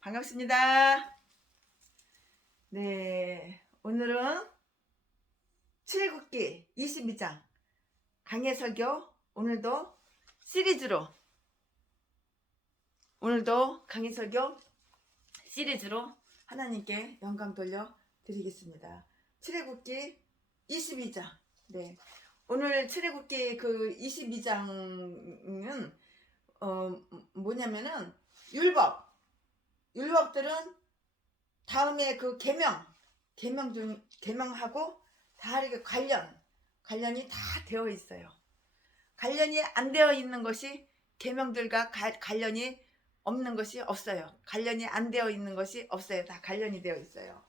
반갑습니다. 네, 오늘은 출애굽기 22장 강해 설교. 오늘도 강해 설교 시리즈로 하나님께 영광 돌려 드리겠습니다. 출애굽기 22장. 네, 오늘 출애굽기 그 22장은 뭐냐면은 율법들은 다음에 그 계명하고 다 이렇게 관련이 다 되어 있어요. 관련이 안 되어 있는 것이 계명들과 관련이 없는 것이 없어요. 관련이 안 되어 있는 것이 없어요. 다 관련이 되어 있어요.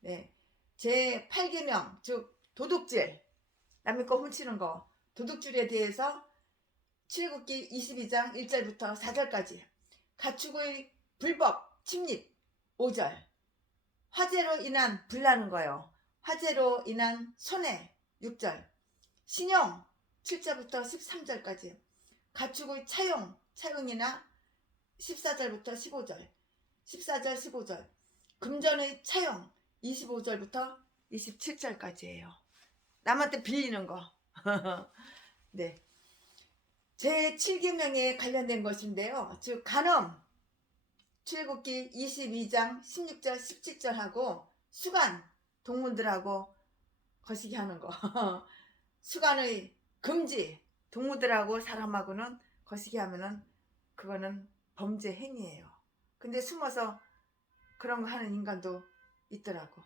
네, 제 8계명 즉 도둑질, 남의 거 훔치는 거, 도둑질에 대해서 출애굽기 22장 1절부터 4절까지, 가축의 불법 침입 5절, 화재로 인한 불나는 거요, 화재로 인한 손해 6절, 신용 7절부터 13절까지, 가축의 차용이나 14절부터 15절, 14절 15절, 금전의 차용 25절부터 27절까지예요. 남한테 빌리는 거. 네, 제 7계명에 관련된 것인데요. 즉 간음, 출애굽기 22장 16절 17절하고 수간, 동물들하고 거시기 하는 거. 수간의 금지, 동물들하고 사람하고는 거시기 하면은 그거는 범죄 행위예요. 근데 숨어서 그런 거 하는 인간도 있더라고.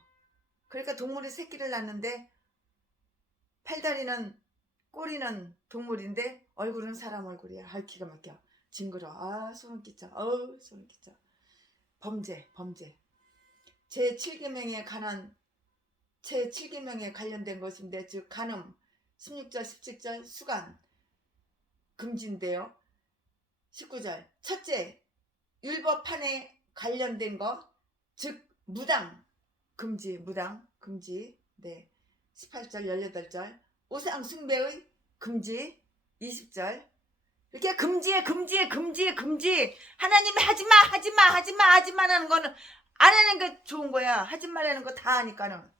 그러니까 동물이 새끼를 낳는데 팔다리는, 꼬리는 동물인데 얼굴은 사람 얼굴이야. 아, 기가 막혀. 징그러. 아, 소름 끼쳐. 소름 끼쳐. 범죄. 제 7계명에 관련된 것인데, 즉 간음 16절 17절 수간 금지인데요. 19절 첫째, 율법판에 관련된 거, 즉 무당 금지. 네, 18절 18절 우상 숭배의 금지 20절. 이렇게 금지에 하나님이 하지마 하는 거는 안 하는 게 좋은 거야. 하지 말라는 거 다 하니까는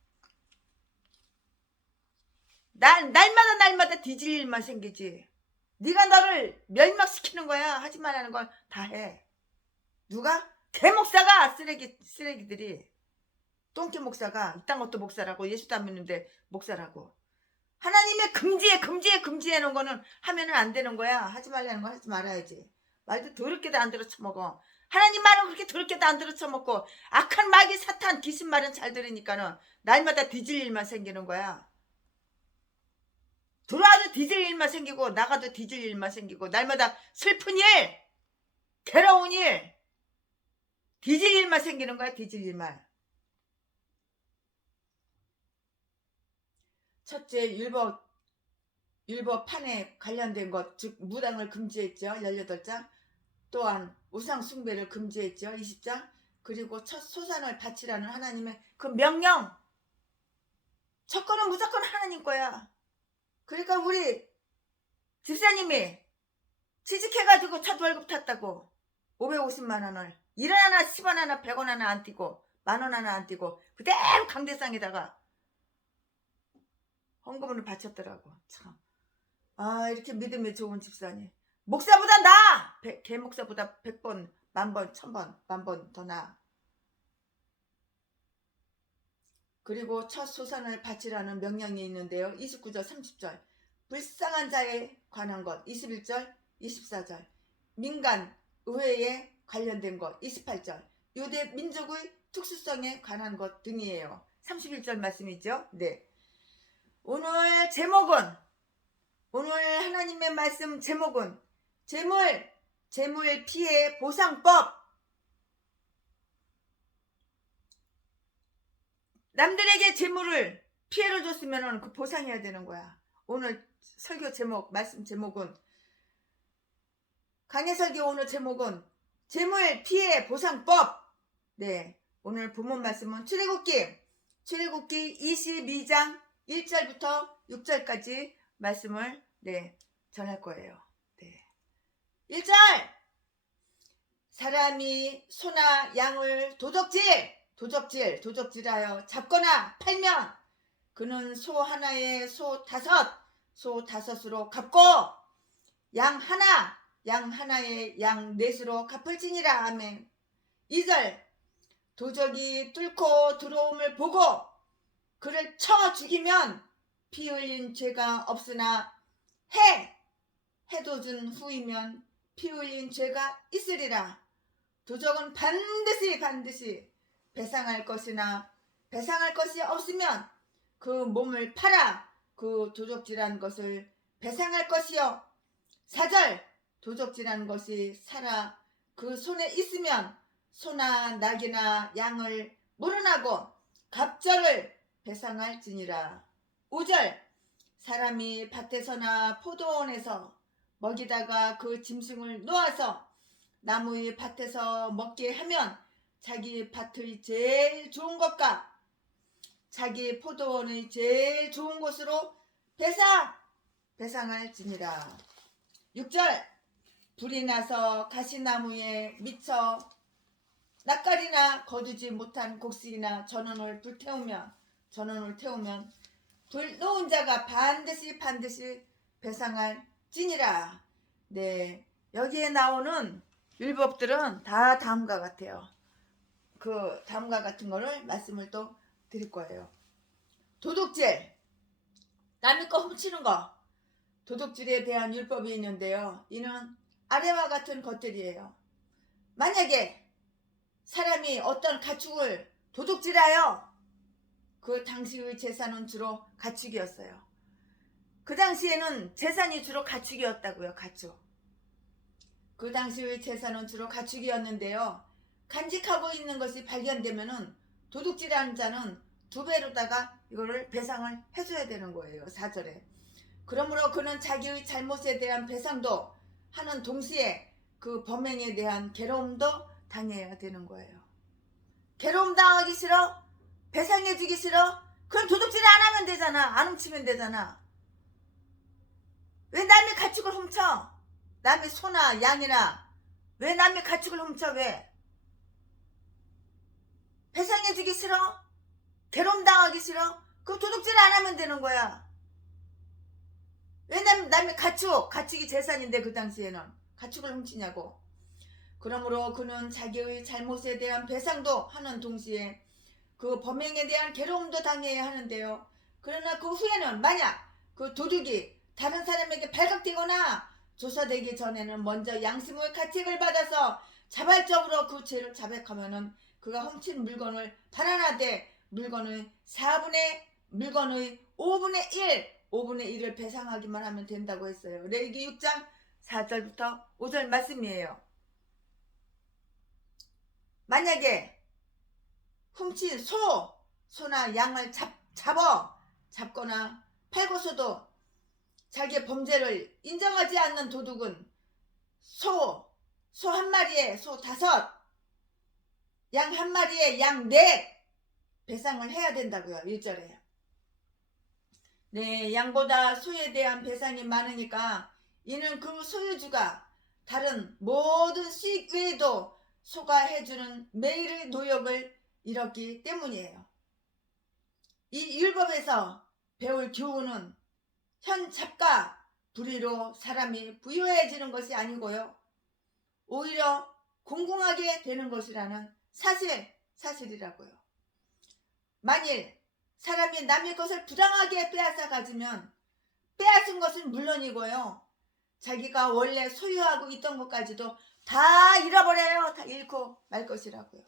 날마다 뒤질 일만 생기지. 네가 너를 멸망시키는 거야. 하지 말라는 건 다 해. 누가? 개목사가 쓰레기들이, 똥개 목사가 이딴 것도 목사라고, 예수도 안 믿는데 목사라고. 하나님의 금지해 놓은 거는 하면은 안 되는 거야. 하지 말라는 거 하지 말아야지. 말도 더럽게도 안 들어 쳐먹어. 하나님 말은 그렇게 더럽게도 안 들어 쳐먹고, 악한 마귀 사탄 귀신 말은 잘 들으니까는 날마다 뒤질 일만 생기는 거야. 들어와도 뒤질 일만 생기고 나가도 뒤질 일만 생기고, 날마다 슬픈 일, 괴로운 일, 뒤질 일만 생기는 거야. 뒤질 일만. 첫째, 율법판에 관련된 것, 즉 무당을 금지했죠. 18장. 또한 우상 숭배를 금지했죠. 20장. 그리고 첫 소산을 바치라는 하나님의 그 명령, 첫 거는 무조건 하나님 거야. 그러니까 우리 집사님이 취직해가지고 첫 월급 탔다고 550만 원을 1원 하나 10원 하나 100원 하나 안 띄고 10,000원 하나 안 띄고 그대로 강대상에다가 헌금을 바쳤더라고. 참, 아, 이렇게 믿음이 좋은 집사님. 목사보다 나아. 개목사보다 100번, 10,000번, 1000번, 10,000번 더 나아. 그리고 첫 소산을 바치라는 명령이 있는데요. 29절 30절 불쌍한 자에 관한 것, 21절 24절 민간 의회에 관련된 것, 28절 유대 민족의 특수성에 관한 것 등이에요. 31절 말씀이죠. 네, 오늘 하나님의 말씀 제목은 재물 피해 보상법. 남들에게 재물을 피해를 줬으면 그 보상해야 되는 거야. 오늘 설교 제목, 말씀 제목은, 강해 설교 오늘 제목은 재물 피해 보상법. 네, 오늘 본문 말씀은 출애굽기 22장 1절부터 6절까지 말씀을 전할 거예요. 네. 1절, 사람이 소나 양을 도적질하여 잡거나 팔면 그는 소 하나에 소 다섯으로 갚고 양 하나에 양 넷으로 갚을지니라. 아멘. 2절 도적이 뚫고 들어옴을 보고 그를 쳐 죽이면 피 흘린 죄가 없으나 해도 준 후이면 피 흘린 죄가 있으리라. 도적은 반드시 배상할 것이나 배상할 것이 없으면 그 몸을 팔아 그 도적질한 것을 배상할 것이요. 4절 도적질한 것이 살아 그 손에 있으면 소나 낙이나 양을 물어나고 갑절을 배상할지니라. 5절 사람이 밭에서나 포도원에서 먹이다가 그 짐승을 놓아서 나무의 밭에서 먹게 하면 자기 밭의 제일 좋은 것과 자기 포도원의 제일 좋은 곳으로 배상할지니라. 6절 불이 나서 가시나무에 미쳐 낯가리나 거두지 못한 곡식이나 전원을 태우면 불 놓은 자가 반드시 배상할지니라. 네, 여기에 나오는 율법들은 다 다음과 같아요. 그 다음과 같은 거를 말씀을 또 드릴 거예요. 도둑질, 남의 거 훔치는 거, 도둑질에 대한 율법이 있는데요. 이는 아래와 같은 것들이에요. 만약에 사람이 어떤 가축을 도둑질하여 그 당시의 재산은 주로 가축이었어요. 그 당시에는 재산이 주로 가축이었다고요. 가축. 그 당시의 재산은 주로 가축이었는데요. 간직하고 있는 것이 발견되면은 도둑질하는 자는 2배로다가 이거를 배상을 해줘야 되는 거예요. 4절에. 그러므로 그는 자기의 잘못에 대한 배상도 하는 동시에 그 범행에 대한 괴로움도 당해야 되는 거예요. 괴로움 당하기 싫어? 배상해주기 싫어? 그럼 도둑질 안 하면 되잖아. 안 훔치면 되잖아. 왜 남의 가축을 훔쳐? 남의 소나 양이나 왜 남의 가축을 훔쳐? 왜? 배상해주기 싫어? 괴로움 당하기 싫어? 그럼 도둑질 안 하면 되는 거야. 왜 남의 가축이 재산인데 그 당시에는 가축을 훔치냐고. 그러므로 그는 자기의 잘못에 대한 배상도 하는 동시에 그 범행에 대한 괴로움도 당해야 하는데요. 그러나 그 후에는 만약 그 도둑이 다른 사람에게 발각되거나 조사되기 전에는 먼저 양심의 가책을 받아서 자발적으로 그 죄를 자백하면은 그가 훔친 물건을 반환하되 물건의 5분의 1을 배상하기만 하면 된다고 했어요. 레위기 6장 4절부터 5절 말씀이에요. 만약에 훔친 소나 양을 잡거나 팔고서도 자기의 범죄를 인정하지 않는 도둑은 소 한 마리에 소 5, 양 한 마리에 양 4 배상을 해야 된다고요. 1절에. 네, 양보다 소에 대한 배상이 많으니까 이는 그 소유주가 다른 모든 수익 외에도 소가 해주는 매일의 노역을 잃었기 때문이에요. 이 율법에서 배울 교훈은 현 잡과 불의로 사람이 부유해지는 것이 아니고요. 오히려 공공하게 되는 것이라는 사실이라고요. 만일 사람이 남의 것을 부당하게 빼앗아 가지면 빼앗은 것은 물론이고요. 자기가 원래 소유하고 있던 것까지도 다 잃어버려요. 다 잃고 말 것이라고요.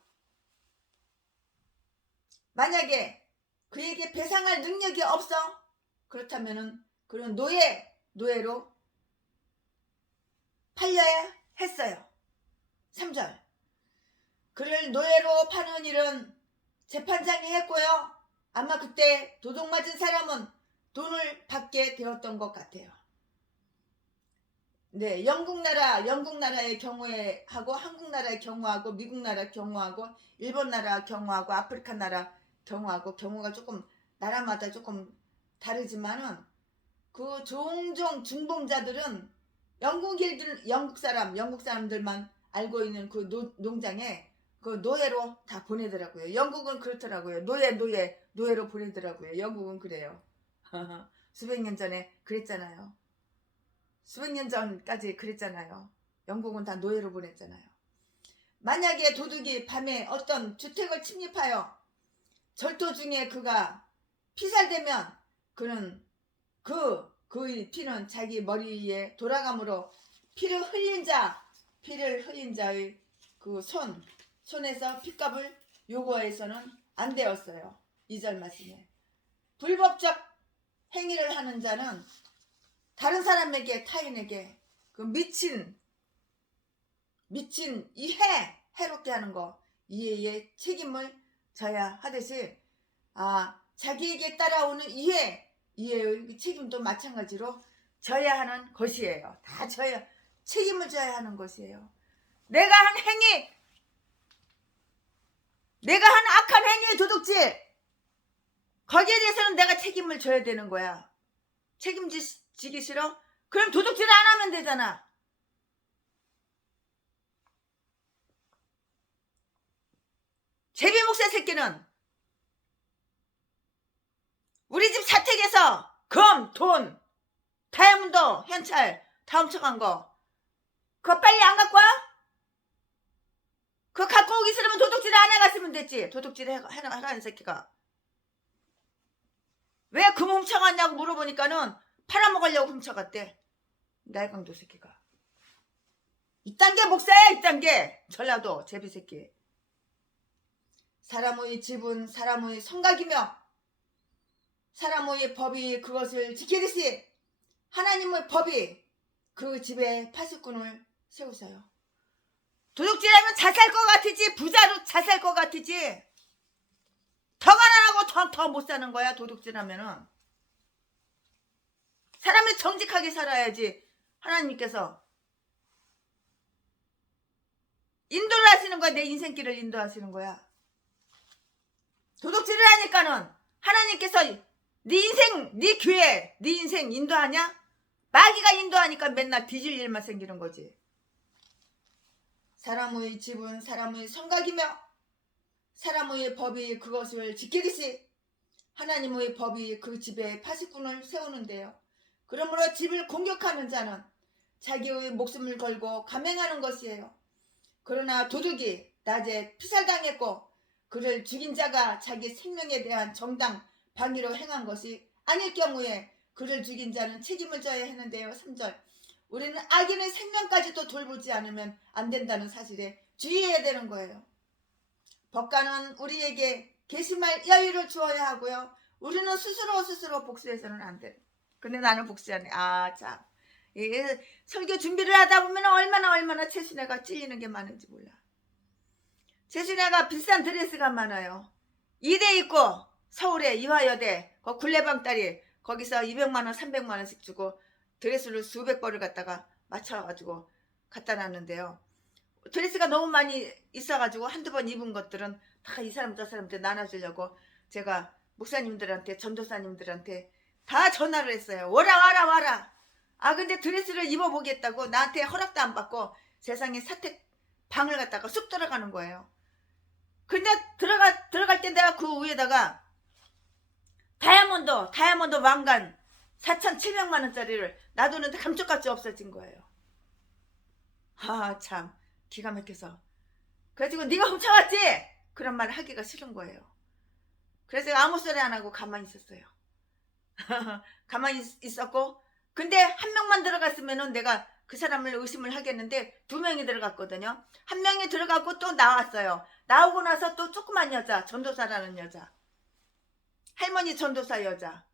만약에 그에게 배상할 능력이 없어? 그렇다면은 그런 노예로 팔려야 했어요. 3절 그를 노예로 파는 일은 재판장이 했고요. 아마 그때 도둑 맞은 사람은 돈을 받게 되었던 것 같아요. 네, 영국 나라의 경우에 하고 한국 나라의 경우하고 미국 나라 경우하고 일본 나라 경우하고 아프리카 나라 경우하고 경우가 조금 나라마다 조금 다르지만은 그 종종 중범자들은 영국 사람들만 알고 있는 그 농장에 그 노예로 다 보내더라고요. 영국은 그렇더라고요. 노예로 보내더라고요. 영국은 그래요. 수백 년 전에 그랬잖아요. 수백 년 전까지 그랬잖아요. 영국은 다 노예로 보냈잖아요. 만약에 도둑이 밤에 어떤 주택을 침입하여 절도 중에 그가 피살되면 그는 그의 피는 자기 머리에 돌아감으로 피를 흘린 자의 그 손에서 핏값을 요구해서는 안 되었어요. 2절 말씀에 불법적 행위를 하는 자는 다른 사람에게 타인에게 그 미친 해롭게 하는 거 이해의 책임을 져야 하듯이 자기에게 따라오는 이해의 책임도 마찬가지로 져야 하는 것이에요. 다 책임을 져야 하는 것이에요. 내가 한 악한 행위의 도둑질 거기에 대해서는 내가 책임을 져야 되는 거야. 책임지기 싫어? 그럼 도둑질 안 하면 되잖아. 제비 목사 새끼는 우리 집 사택에서 금, 돈, 다이아몬드, 현찰 다 훔쳐간 거 그거 빨리 안 갖고 와? 그거 갖고 오기 싫으면 도둑질 안 해갔으면 됐지. 도둑질 해가는 새끼가 왜 금 훔쳐갔냐고 물어보니까는 팔아먹으려고 훔쳐갔대. 날강도 새끼가. 이딴 게 목사야. 이딴 게 전라도 제비 새끼. 사람의 집은 사람의 성각이며 사람의 법이 그것을 지키듯이 하나님의 법이 그 집에 파수꾼을 세우세요. 도둑질하면 잘 살 것 같으지. 부자로 잘 살 것 같으지. 더 가난하고 더 못 사는 거야. 도둑질하면은. 사람이 정직하게 살아야지. 하나님께서 인도를 하시는 거야. 내 인생길을 인도하시는 거야. 도둑질을 하니까는 하나님께서 네 인생, 네 교회, 네 인생 인도하냐? 마귀가 인도하니까 맨날 뒤질 일만 생기는 거지. 사람의 집은 사람의 성각이며 사람의 법이 그것을 지키듯이 하나님의 법이 그 집에 파수꾼을 세우는데요. 그러므로 집을 공격하는 자는 자기의 목숨을 걸고 감행하는 것이에요. 그러나 도둑이 낮에 피살당했고 그를 죽인 자가 자기 생명에 대한 정당 방위로 행한 것이 아닐 경우에 그를 죽인 자는 책임을 져야 하는데요. 3절 우리는 악인의 생명까지도 돌보지 않으면 안 된다는 사실에 주의해야 되는 거예요. 법관은 우리에게 괘씸할 여유를 주어야 하고요. 우리는 스스로 복수해서는 안 돼. 근데 나는 복수 안 해. 참. 설교 준비를 하다 보면 얼마나 최순애가 찔리는 게 많은지 몰라. 최순애가 비싼 드레스가 많아요. 이대 있고 서울에 이화여대 굴레방 딸이 거기서 200만원 300만원씩 주고 드레스를 수백 벌을 갖다가 맞춰가지고 갖다 놨는데요. 드레스가 너무 많이 있어가지고 한두 번 입은 것들은 다 이 사람 저 사람한테 나눠주려고 제가 목사님들한테 전도사님들한테 다 전화를 했어요. 와라. 근데 드레스를 입어보겠다고 나한테 허락도 안 받고 세상에 사택 방을 갖다가 쑥 들어가는 거예요. 근데 들어갈 때 내가 그 위에다가 다이아몬드 왕관 4,700만원짜리를 놔두는데 감쪽같이 없어진 거예요. 참 기가 막혀서. 그래가지고 네가 훔쳐갔지? 그런 말 하기가 싫은 거예요. 그래서 아무 소리 안 하고 가만히 있었어요. 가만히 있었고 근데 한 명만 들어갔으면은 내가 그 사람을 의심을 하겠는데 2명이 들어갔거든요. 한 명이 들어가고 또 나왔어요. 나오고 나서 또 조그만 여자, 전도사라는 여자, 할머니 전도사 여자,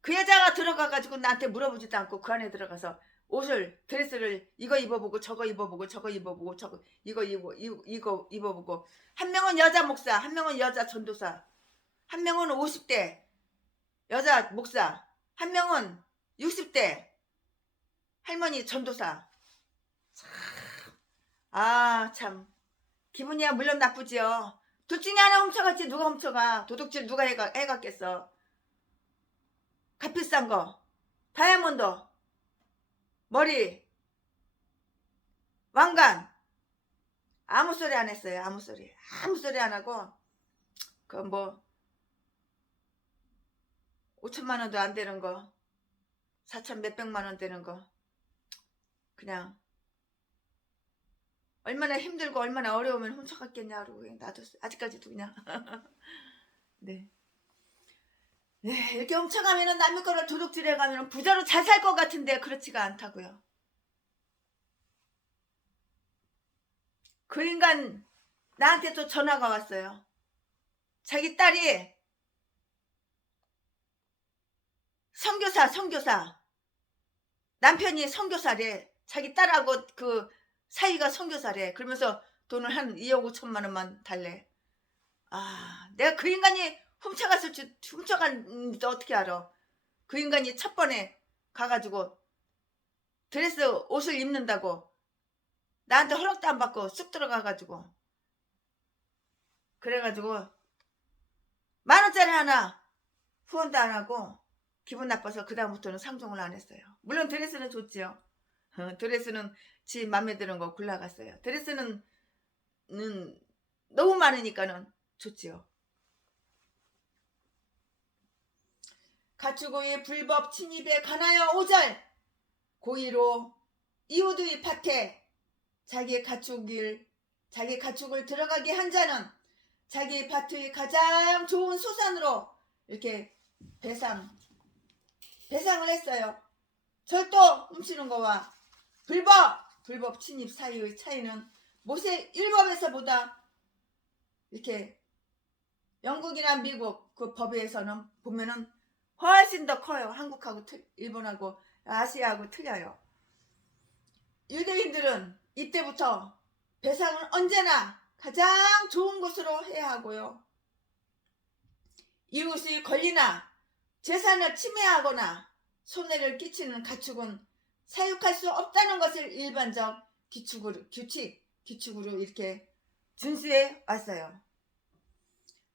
그 여자가 들어가가지고 나한테 물어보지도 않고 그 안에 들어가서 드레스를 이거 입어보고 저거 입어보고 저거 입어보고 저거 이거 입어보고 한 명은 여자 목사, 한 명은 여자 전도사, 한 명은 50대 여자 목사, 한 명은 60대 할머니 전도사. 참 기분이야 물론 나쁘지요. 둘 중에 하나 훔쳐갔지. 누가 훔쳐가. 도둑질 누가 해갔겠어. 값비싼 거 다이아몬드 머리 왕관 아무 소리 안 했어요. 아무 소리 안 하고 그 뭐 5천만 원도 안 되는 거 4천 몇백만 원 되는 거 그냥 얼마나 힘들고 얼마나 어려우면 훔쳐갔겠냐고 그냥 놔뒀어요. 아직까지도 그냥 네. 네, 이렇게 훔쳐가면은 남의 거를 도둑질해가면 부자로 잘 살 것 같은데 그렇지가 않다고요. 그 인간 나한테 또 전화가 왔어요. 자기 딸이 선교사 남편이 선교사래. 자기 딸하고 그 사이가 선교사래. 그러면서 돈을 한 2억 5천만 원만 달래. 아, 내가 그 인간이 훔쳐간 어떻게 알아? 그 인간이 첫 번에 가가지고 드레스 옷을 입는다고 나한테 허락도 안 받고 쑥 들어가가지고 그래가지고 10,000원짜리 하나 후원도 안 하고 기분 나빠서 그 다음부터는 상종을 안 했어요. 물론 드레스는 좋지요. 드레스는 지 맘에 드는 거 골라갔어요. 드레스는 너무 많으니까는 좋지요. 가축의 불법 침입에 관하여 5절 고의로 이웃의 밭에 자기 가축을 들어가게 한 자는 자기 밭의 가장 좋은 소산으로 이렇게 배상을 했어요. 절도 훔치는 거와 불법 침입 사이의 차이는 모세 율법에서보다 이렇게 영국이나 미국 그 법에서는 보면은 훨씬 더 커요. 한국하고 일본하고 아시아하고 틀려요. 유대인들은 이때부터 배상을 언제나 가장 좋은 곳으로 해야 하고요. 이웃의 권리나 재산을 침해하거나 손해를 끼치는 가축은 사육할 수 없다는 것을 일반적 규칙으로 이렇게 준수해 왔어요.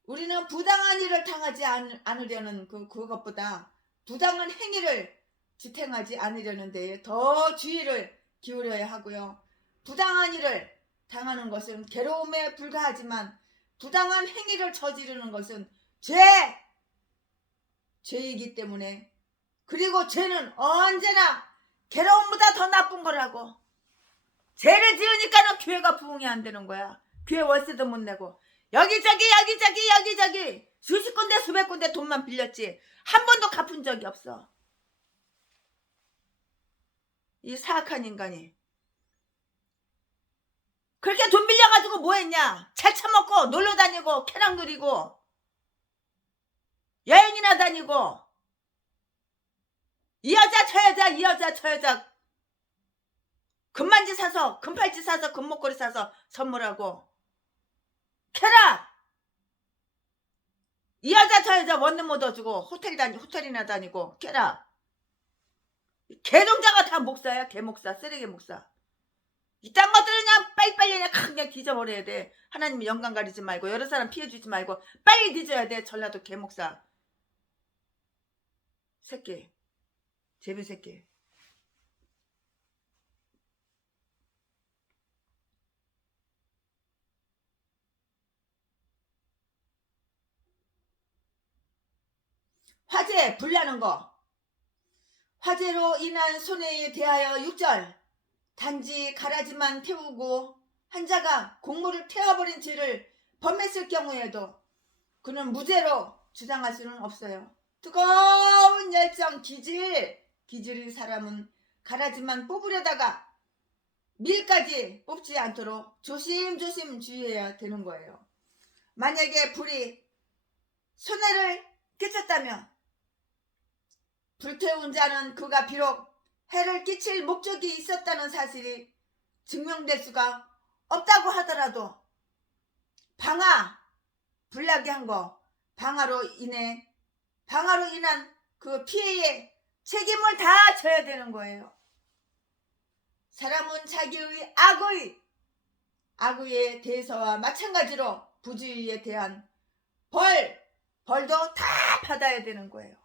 우리는 부당한 일을 당하지 않으려는 그것보다 부당한 행위를 지탱하지 않으려는 데에 더 주의를 기울여야 하고요. 부당한 일을 당하는 것은 괴로움에 불과하지만 부당한 행위를 저지르는 것은 죄이기 때문에 그리고 죄는 언제나 괴로움보다 더 나쁜 거라고. 죄를 지으니까는 교회가 부흥이 안 되는 거야. 교회 월세도 못 내고 여기저기 수십 군데 수백 군데 돈만 빌렸지 한 번도 갚은 적이 없어. 이 사악한 인간이 그렇게 돈 빌려가지고 뭐 했냐? 잘 처먹고 놀러 다니고 캐랑 누리고 여행이나 다니고 이 여자 저 여자 금반지 사서 금팔찌 사서 금목걸이 사서 선물하고 캐라 이 여자 저 여자 원룸 못 얻어주고 호텔이나 다니고 캐라 개종자가 다 목사야. 개목사 쓰레기 목사. 이딴 것들은 그냥 빨리빨리 그냥 뒤져버려야 돼. 하나님 영광 가리지 말고 여러 사람 피해주지 말고 빨리 뒤져야 돼. 전라도 개목사 새끼 제비 새끼. 화재 불나는 거. 화재로 인한 손해에 대하여 6절 단지 가라지만 태우고 한자가 곡물을 태워버린 죄를 범했을 경우에도 그는 무죄로 주장할 수는 없어요. 뜨거운 열정 기질의 사람은 가라지만 뽑으려다가 밀까지 뽑지 않도록 조심조심 주의해야 되는 거예요. 만약에 불이 손해를 끼쳤다면 불태운 자는 그가 비록 해를 끼칠 목적이 있었다는 사실이 증명될 수가 없다고 하더라도 불나게 한 거 방화로 인한 그 피해의 책임을 다 져야 되는 거예요. 사람은 자기의 악의에 대해서와 마찬가지로 부주의에 대한 벌도 다 받아야 되는 거예요.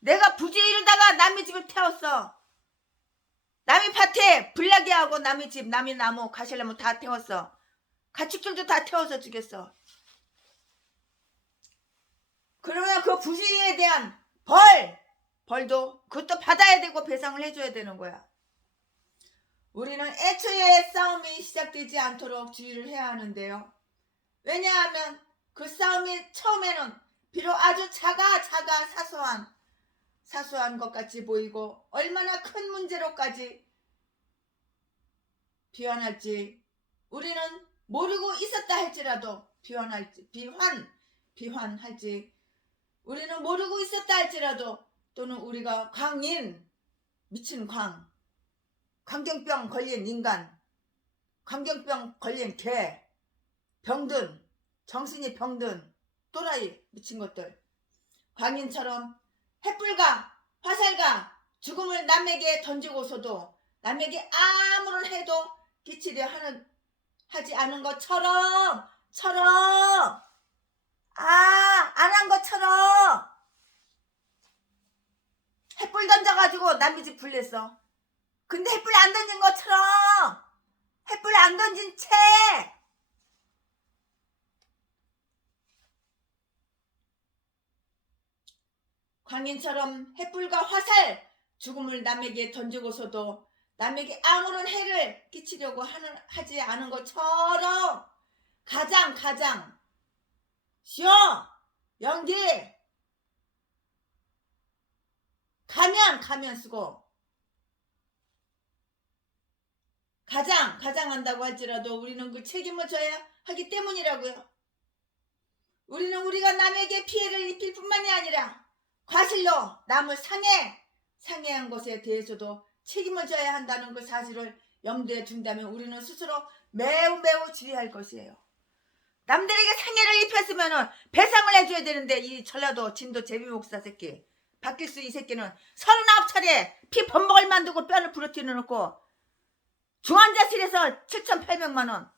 내가 부주의를다가 남의 집을 태웠어. 남의 밭에 불나게 하고 남의 집 남의 나무 가시나무 다 태웠어. 가축들도 다 태워서 죽였어. 그러면 그 부주의에 대한 벌도 그것도 받아야 되고 배상을 해줘야 되는 거야. 우리는 애초에 싸움이 시작되지 않도록 주의를 해야 하는데요. 왜냐하면 그 싸움이 처음에는 비록 아주 사소한 것 같이 보이고 얼마나 큰 문제로까지 비환할지 우리는 모르고 있었다 할지라도 비환할지 우리는 모르고 있었다 할지라도 또는 우리가 미친 광견병 걸린 인간, 광견병 걸린 개, 병든, 정신이 병든 또라이 미친 것들 광인처럼 햇불과 화살과 죽음을 남에게 던지고서도 남에게 아무런 해도 끼치려 하지 않은 것처럼 안 한 것처럼 햇불 던져가지고 남의 집 불냈어. 근데 햇불 안 던진 것처럼 햇불 안 던진 채 광인처럼 햇불과 화살 죽음을 남에게 던지고서도 남에게 아무런 해를 끼치려고 하지 않은 것처럼 가장 쉬어 연기 가면 쓰고 가장 한다고 할지라도 우리는 그 책임을 져야 하기 때문이라고요. 우리는 우리가 남에게 피해를 입힐 뿐만이 아니라 과실로 남을 상해한 것에 대해서도 책임을 져야 한다는 그 사실을 염두에 둔다면 우리는 스스로 매우 주의할 것이에요. 남들에게 상해를 입혔으면 배상을 해줘야 되는데 이 전라도 진도 제비목사 새끼 박길수 이 새끼는 39차례 피 범벅을 만들고 뼈를 부러뜨려 놓고 중환자실에서 7,800만원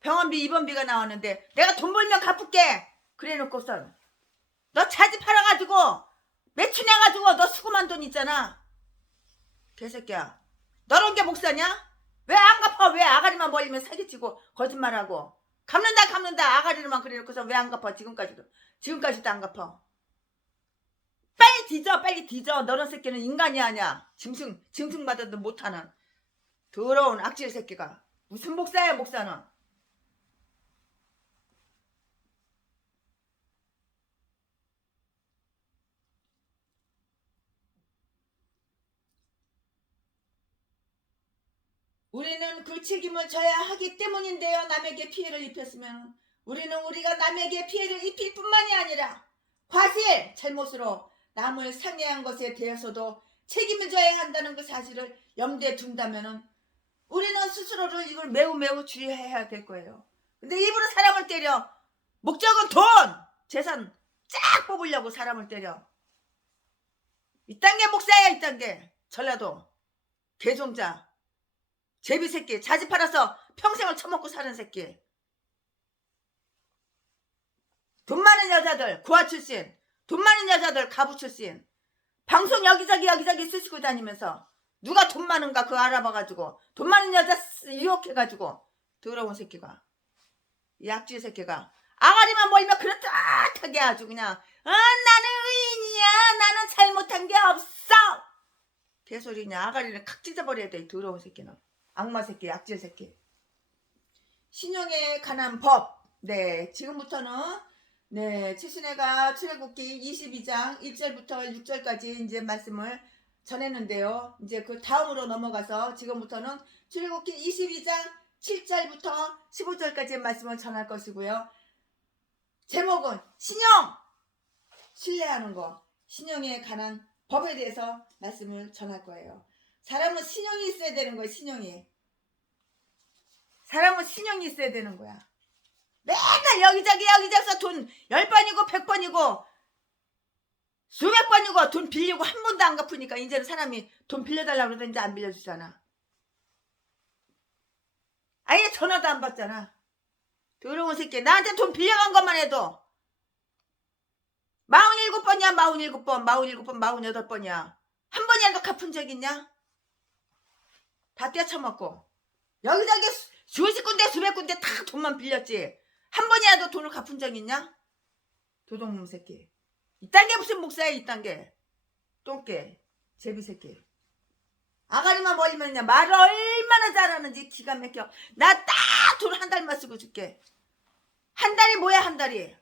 병원비 입원비가 나왔는데 내가 돈 벌면 갚을게 그래 놓고선 너 자지 팔아가지고 매춘해가지고 너 수고만 돈 있잖아. 개새끼야 너런 게 목사냐? 왜 안 갚아? 왜 아가리만 벌리면 사기치고 거짓말하고 갚는다 아가리로만 그래 놓고서 왜 안 갚아? 지금까지도 안 갚아. 빨리 뒤져 너런 새끼는 인간이 아니야. 짐승 받아도 못하는 더러운 악질 새끼가 무슨 목사야 목사는. 우리는 그 책임을 져야 하기 때문인데요. 남에게 피해를 입혔으면 우리는 우리가 남에게 피해를 입힐 뿐만이 아니라 과실 잘못으로 남을 상해한 것에 대해서도 책임을 져야 한다는 그 사실을 염두에 둔다면 우리는 스스로를 이걸 매우 주의해야 될 거예요. 근데 일부러 사람을 때려. 목적은 돈, 재산 쫙 뽑으려고 사람을 때려. 이딴 게 목사야. 이딴 게 전라도 개종자 제비 새끼 자지 팔아서 평생을 처먹고 사는 새끼. 돈 많은 여자들 구화 출신, 돈 많은 여자들 가부 출신, 방송 여기저기 쓰시고 다니면서 누가 돈 많은가 그거 알아봐가지고 돈 많은 여자 유혹해가지고 더러운 새끼가 이 악질 새끼가 아가리만 보이면 그렇다하게 아주 그냥 나는 의인이야 나는 잘못한 게 없어 개소리냐. 아가리를 칵 찢어버려야 돼. 더러운 새끼는 악마 새끼 악질 새끼. 신용에 관한 법. 네 지금부터는 최순애가 출애굽기 22장 1절부터 6절까지 이제 말씀을 전했는데요. 이제 그 다음으로 넘어가서 지금부터는 출애굽기 22장 7절부터 15절까지의 말씀을 전할 것이고요. 제목은 신용! 신뢰하는 거, 신용에 관한 법에 대해서 말씀을 전할 거예요. 사람은 신용이 있어야 되는 거예요. 사람은 신용이 있어야 되는 거야. 맨날 여기저기서 돈 10번이고 100번이고 수백 번이고 돈 빌리고 한 번도 안 갚으니까 이제는 사람이 돈 빌려달라고 그러더니 이제 안 빌려주잖아. 아예 전화도 안 받잖아. 더러운 새끼. 나한테 돈 빌려간 것만 해도 47번이야. 47번 48번이야. 한 번이라도 갚은 적 있냐? 다 떼쳐먹고 여기저기 수십 군데 수백 군데 다 돈만 빌렸지. 한 번이라도 돈을 갚은 적 있냐? 도둑놈 새끼. 이딴 게 무슨 목사야 이딴 게. 똥개 제비 새끼. 아가리만 벌리면 말을 얼마나 잘하는지 기가 막혀. 나 딱 돈 한 달만 쓰고 줄게. 한 달이 뭐야 한 달이.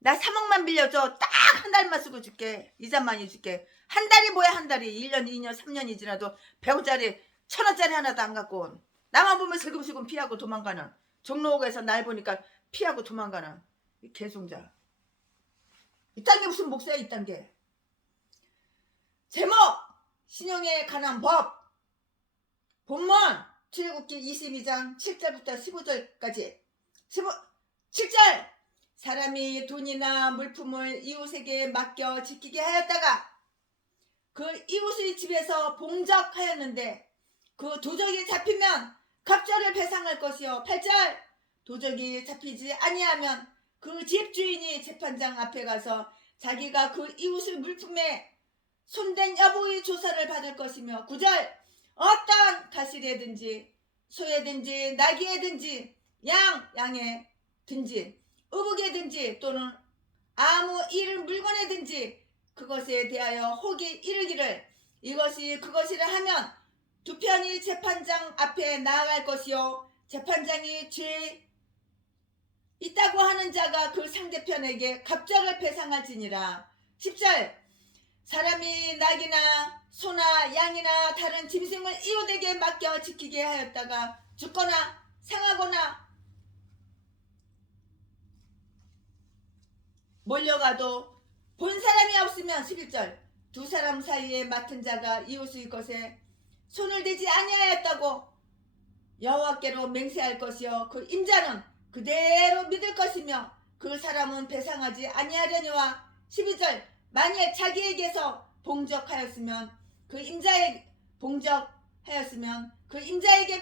나 3억만 빌려줘. 딱 한 달만 쓰고 줄게. 이자 많이 줄게. 한 달이 뭐야 한 달이. 1년 2년 3년이 지나도 100원짜리 1000원짜리 하나도 안 갖고 온. 나만 보면 슬금슬금 피하고 도망가는. 종로옥에서 날 보니까 피하고 도망가는 이 개송자. 이딴 게 무슨 목사야 이딴 게. 제목 신용에 관한 법. 본문 출애굽기 22장 7절부터 15절까지. 7절 사람이 돈이나 물품을 이웃에게 맡겨 지키게 하였다가 그 이웃의 집에서 봉적하였는데 그 도적이 잡히면 갑절을 배상할 것이요. 8절 도적이 잡히지 아니하면 그 집주인이 재판장 앞에 가서 자기가 그 이웃의 물품에 손댄 여부의 조사를 받을 것이며 9절 어떤 가시래든지 소에든지 나귀에든지 양에든지 의복에든지 또는 아무 이른 물건에든지 그것에 대하여 혹이 이르기를 이것이 그것이라 하면 두 편이 재판장 앞에 나아갈 것이요 재판장이 죄 있다고 하는 자가 그 상대편에게 갑절을 배상할지니라. 10절 사람이 낙이나 소나 양이나 다른 짐승을 이웃에게 맡겨 지키게 하였다가 죽거나 상하거나 몰려가도 본 사람이 없으면 11절 두 사람 사이에 맡은 자가 이웃의 것에 손을 대지 아니하였다고 여호와께로 맹세할 것이요 그 임자는 그대로 믿을 것이며 그 사람은 배상하지 아니하려니와 12절 만일 자기에게서 봉적하였으면 그 임자에게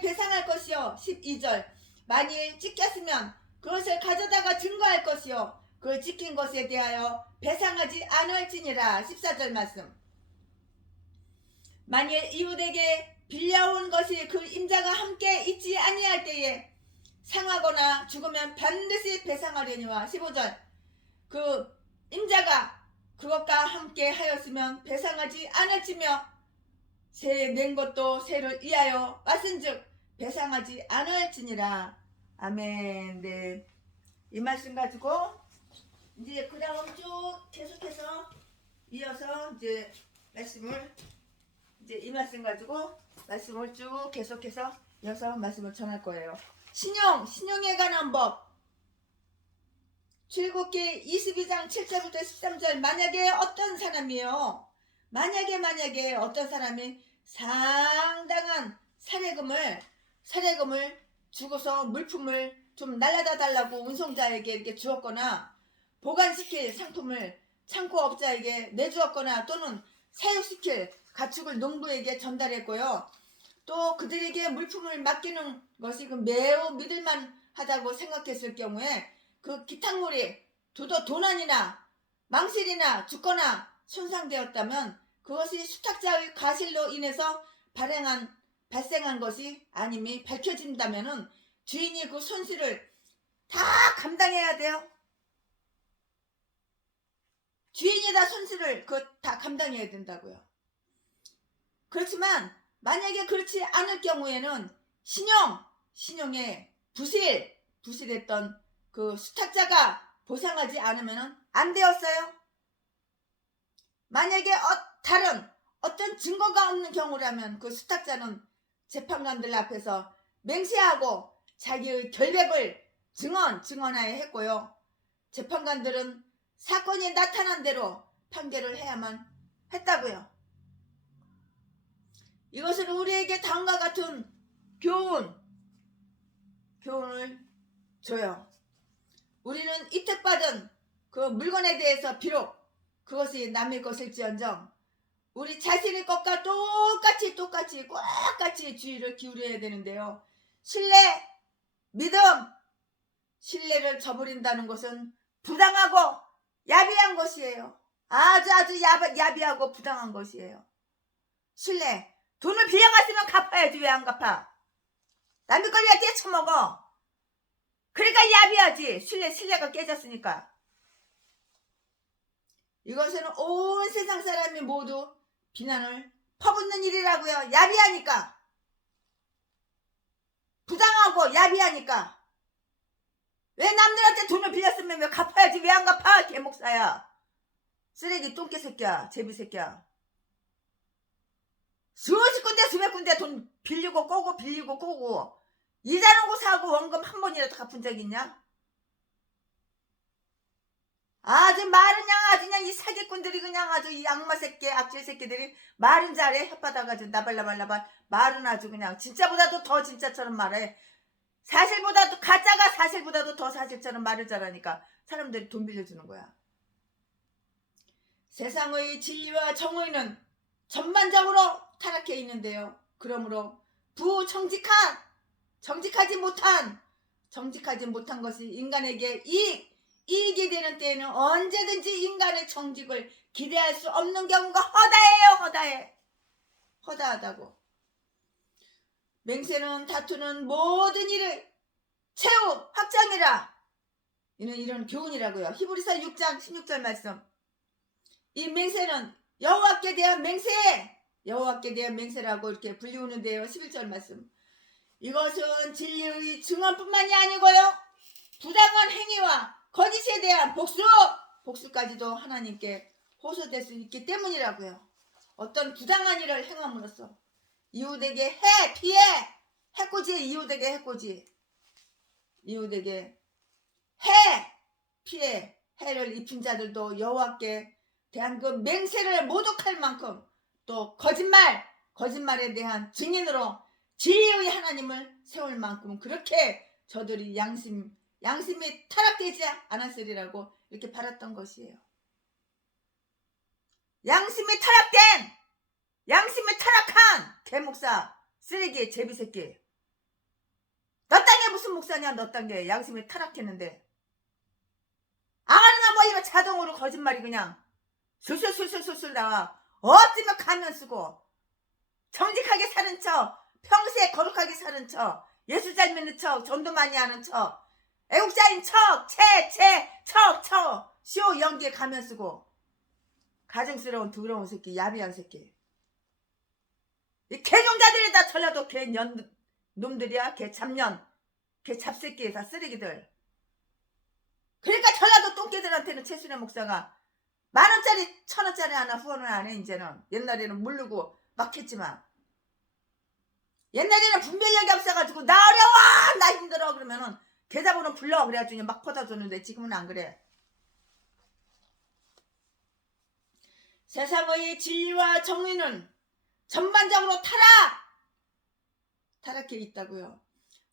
배상할 것이요 12절 만일 찢겼으면 그것을 가져다가 증거할 것이요 그 지킨 것에 대하여 배상하지 않을지니라. 14절 말씀 만일 이웃에게 빌려온 것이 그 임자가 함께 있지 아니할 때에 상하거나 죽으면 반드시 배상하려니와 15절 그 임자가 그것과 함께 하였으면 배상하지 않을지며 새 낸 것도 새를 위하여 왔은즉 배상하지 않을지니라. 아멘. 네, 이 말씀 가지고 이제 그 다음 쭉 계속해서 이어서 이제 말씀을 이제 이 말씀 가지고 말씀을 쭉 계속해서 이어서 말씀을 전할 거예요. 신용에 관한 법. 출애굽기 22장 7절부터 13절 만약에 어떤 사람이 상당한 사례금을 주고서 물품을 좀 날라다 달라고 운송자에게 이렇게 주었거나 보관시킬 상품을 창고업자에게 내주었거나 또는 사육시킬 가축을 농부에게 전달했고요. 또 그들에게 물품을 맡기는 것이 매우 믿을만하다고 생각했을 경우에 그 기탁물이 도난이나 망실이나 죽거나 손상되었다면 그것이 수탁자의 과실로 인해서 발생한 것이 아님이 밝혀진다면 주인이 그 손실을 다 감당해야 돼요. 주인이 다 손실을 다 감당해야 된다고요. 그렇지만 만약에 그렇지 않을 경우에는 신용에 부실했던 그 수탁자가 보상하지 않으면 안 되었어요. 만약에 다른 어떤 증거가 없는 경우라면 그 수탁자는 재판관들 앞에서 맹세하고 자기의 결백을 증언하여 했고요. 재판관들은 사건이 나타난 대로 판결을 해야만 했다고요. 이것은 우리에게 다음과 같은 교훈을 줘요. 우리는 이택받은 그 물건에 대해서 비록 그것이 남의 것일지언정 우리 자신의 것과 똑같이 주의를 기울여야 되는데요. 신뢰를 저버린다는 것은 부당하고 야비한 것이에요. 아주 야비하고 부당한 것이에요. 신뢰, 돈을 빌려갔으면 갚아야지. 왜 안 갚아? 남의 걸 왜 떼쳐먹어? 그러니까 야비하지. 신뢰가 깨졌으니까. 이것은 온 세상 사람이 모두 비난을 퍼붓는 일이라고요. 야비하니까. 부당하고 야비하니까. 왜 남들한테 돈을 빌렸으면 왜 갚아야지. 왜 안 갚아? 개목사야. 쓰레기 똥개 새끼야. 제비 새끼야. 수십 군데 수백 군데 돈 빌리고 꼬고 빌리고 꼬고 이자 놓고 사고 원금 한 번이라도 갚은 적 있냐? 아주 말은 그냥 이 사기꾼들이 그냥 아주 이 악마 새끼 악질 새끼들이 말은 잘해. 혓바닥 나발나발 말은 아주 그냥 진짜보다도 더 진짜처럼 말해. 사실보다도 가짜가 사실보다도 더 사실처럼 말을 잘하니까 사람들이 돈 빌려주는 거야. 세상의 진리와 정의는 전반적으로 타락해 있는데요. 그러므로 정직하지 못한 것이 인간에게 이익이 되는 때에는 언제든지 인간의 정직을 기대할 수 없는 경우가 허다해요. 허다하다고. 맹세는 다투는 모든 일을 최후 확장이라. 이런 교훈이라고요. 히브리서 6장 16절 말씀. 이 맹세는 여호와께 대한 맹세라고 이렇게 불리우는데요. 11절 말씀. 이것은 진리의 증언뿐만이 아니고요. 부당한 행위와 거짓에 대한 복수까지도 하나님께 호소될 수 있기 때문이라고요. 어떤 부당한 일을 행함으로써 이웃에게 피해, 해코지, 이웃에게 해코지, 이웃에게 피해, 해를 입힌 자들도 여호와께 대한 그 맹세를 모독할 만큼 또 거짓말에 대한 증인으로 진리의 하나님을 세울 만큼 그렇게 저들이 양심이 타락되지 않았으리라고 이렇게 바랐던 것이에요. 양심이 타락한 개목사 쓰레기 제비새끼. 너 땅에 무슨 목사냐? 너 땅에 양심이 타락했는데 아가리나 뭐 이거 자동으로 거짓말이 그냥 술술 나와. 어찌면 가면 쓰고 정직하게 사는 척, 평소에 거룩하게 사는 척, 예수 잘 믿는 척, 전도 많이 하는 척, 애국자인 척, 쇼 연기에 가면 쓰고 가증스러운 더러운 새끼, 야비한 새끼. 이 개종자들이 다 전라도 놈들이야. 개 잡새끼 다 쓰레기들. 그러니까 전라도 똥개들한테는 최순애 목사가 10,000원짜리 1,000원짜리 하나 후원을 안 해. 이제는. 옛날에는 모르고 막 했지만 옛날에는 분별력이 없어가지고 나 어려워 나 힘들어 그러면은 계좌번호 불러 그래가지고 막 퍼다줬는데 지금은 안 그래. 세상의 진리와 정의는 전반적으로 타락해 있다고요.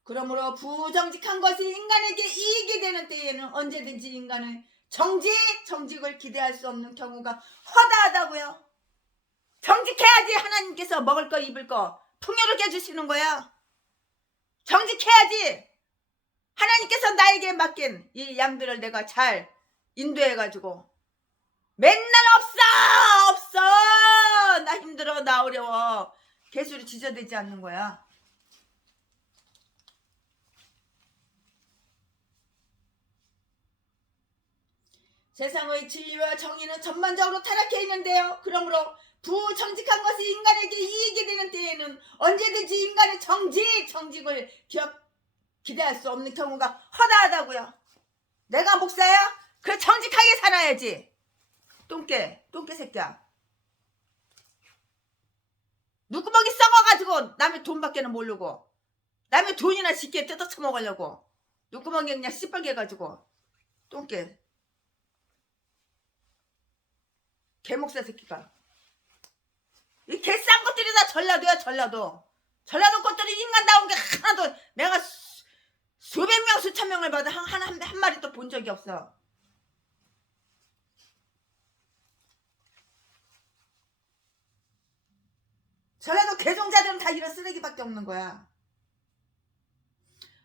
그러므로 부정직한 것이 인간에게 이익이 되는 때에는 언제든지 인간은 정직을 기대할 수 없는 경우가 허다하다고요. 정직해야지 하나님께서 먹을 거 입을 거 풍요롭게 해주시는 거야. 정직해야지 하나님께서 나에게 맡긴 이 양들을 내가 잘 인도해가지고 맨날 없어 나 힘들어 나 어려워 개수로 지저대지 않는 거야. 세상의 진리와 정의는 전반적으로 타락해 있는데요. 그러므로 부정직한 것이 인간에게 이익이 되는 때에는 언제든지 인간의 정직을 기대할 수 없는 경우가 허다하다고요. 내가 목사야? 그래 정직하게 살아야지. 똥개 새끼야. 눈구멍이 썩어가지고 남의 돈밖에는 모르고 남의 돈이나 쉽게 뜯어쳐먹으려고 눈구멍이 그냥 시뻘게 해가지고 똥개 개목사 새끼가. 이 개싼 것들이 다 전라도야. 전라도 것들이 인간다운 게 하나도 내가 수백 명 수천 명을 봐도 한 마리 또 본 적이 없어. 전라도 개종자들은 다 이런 쓰레기밖에 없는 거야.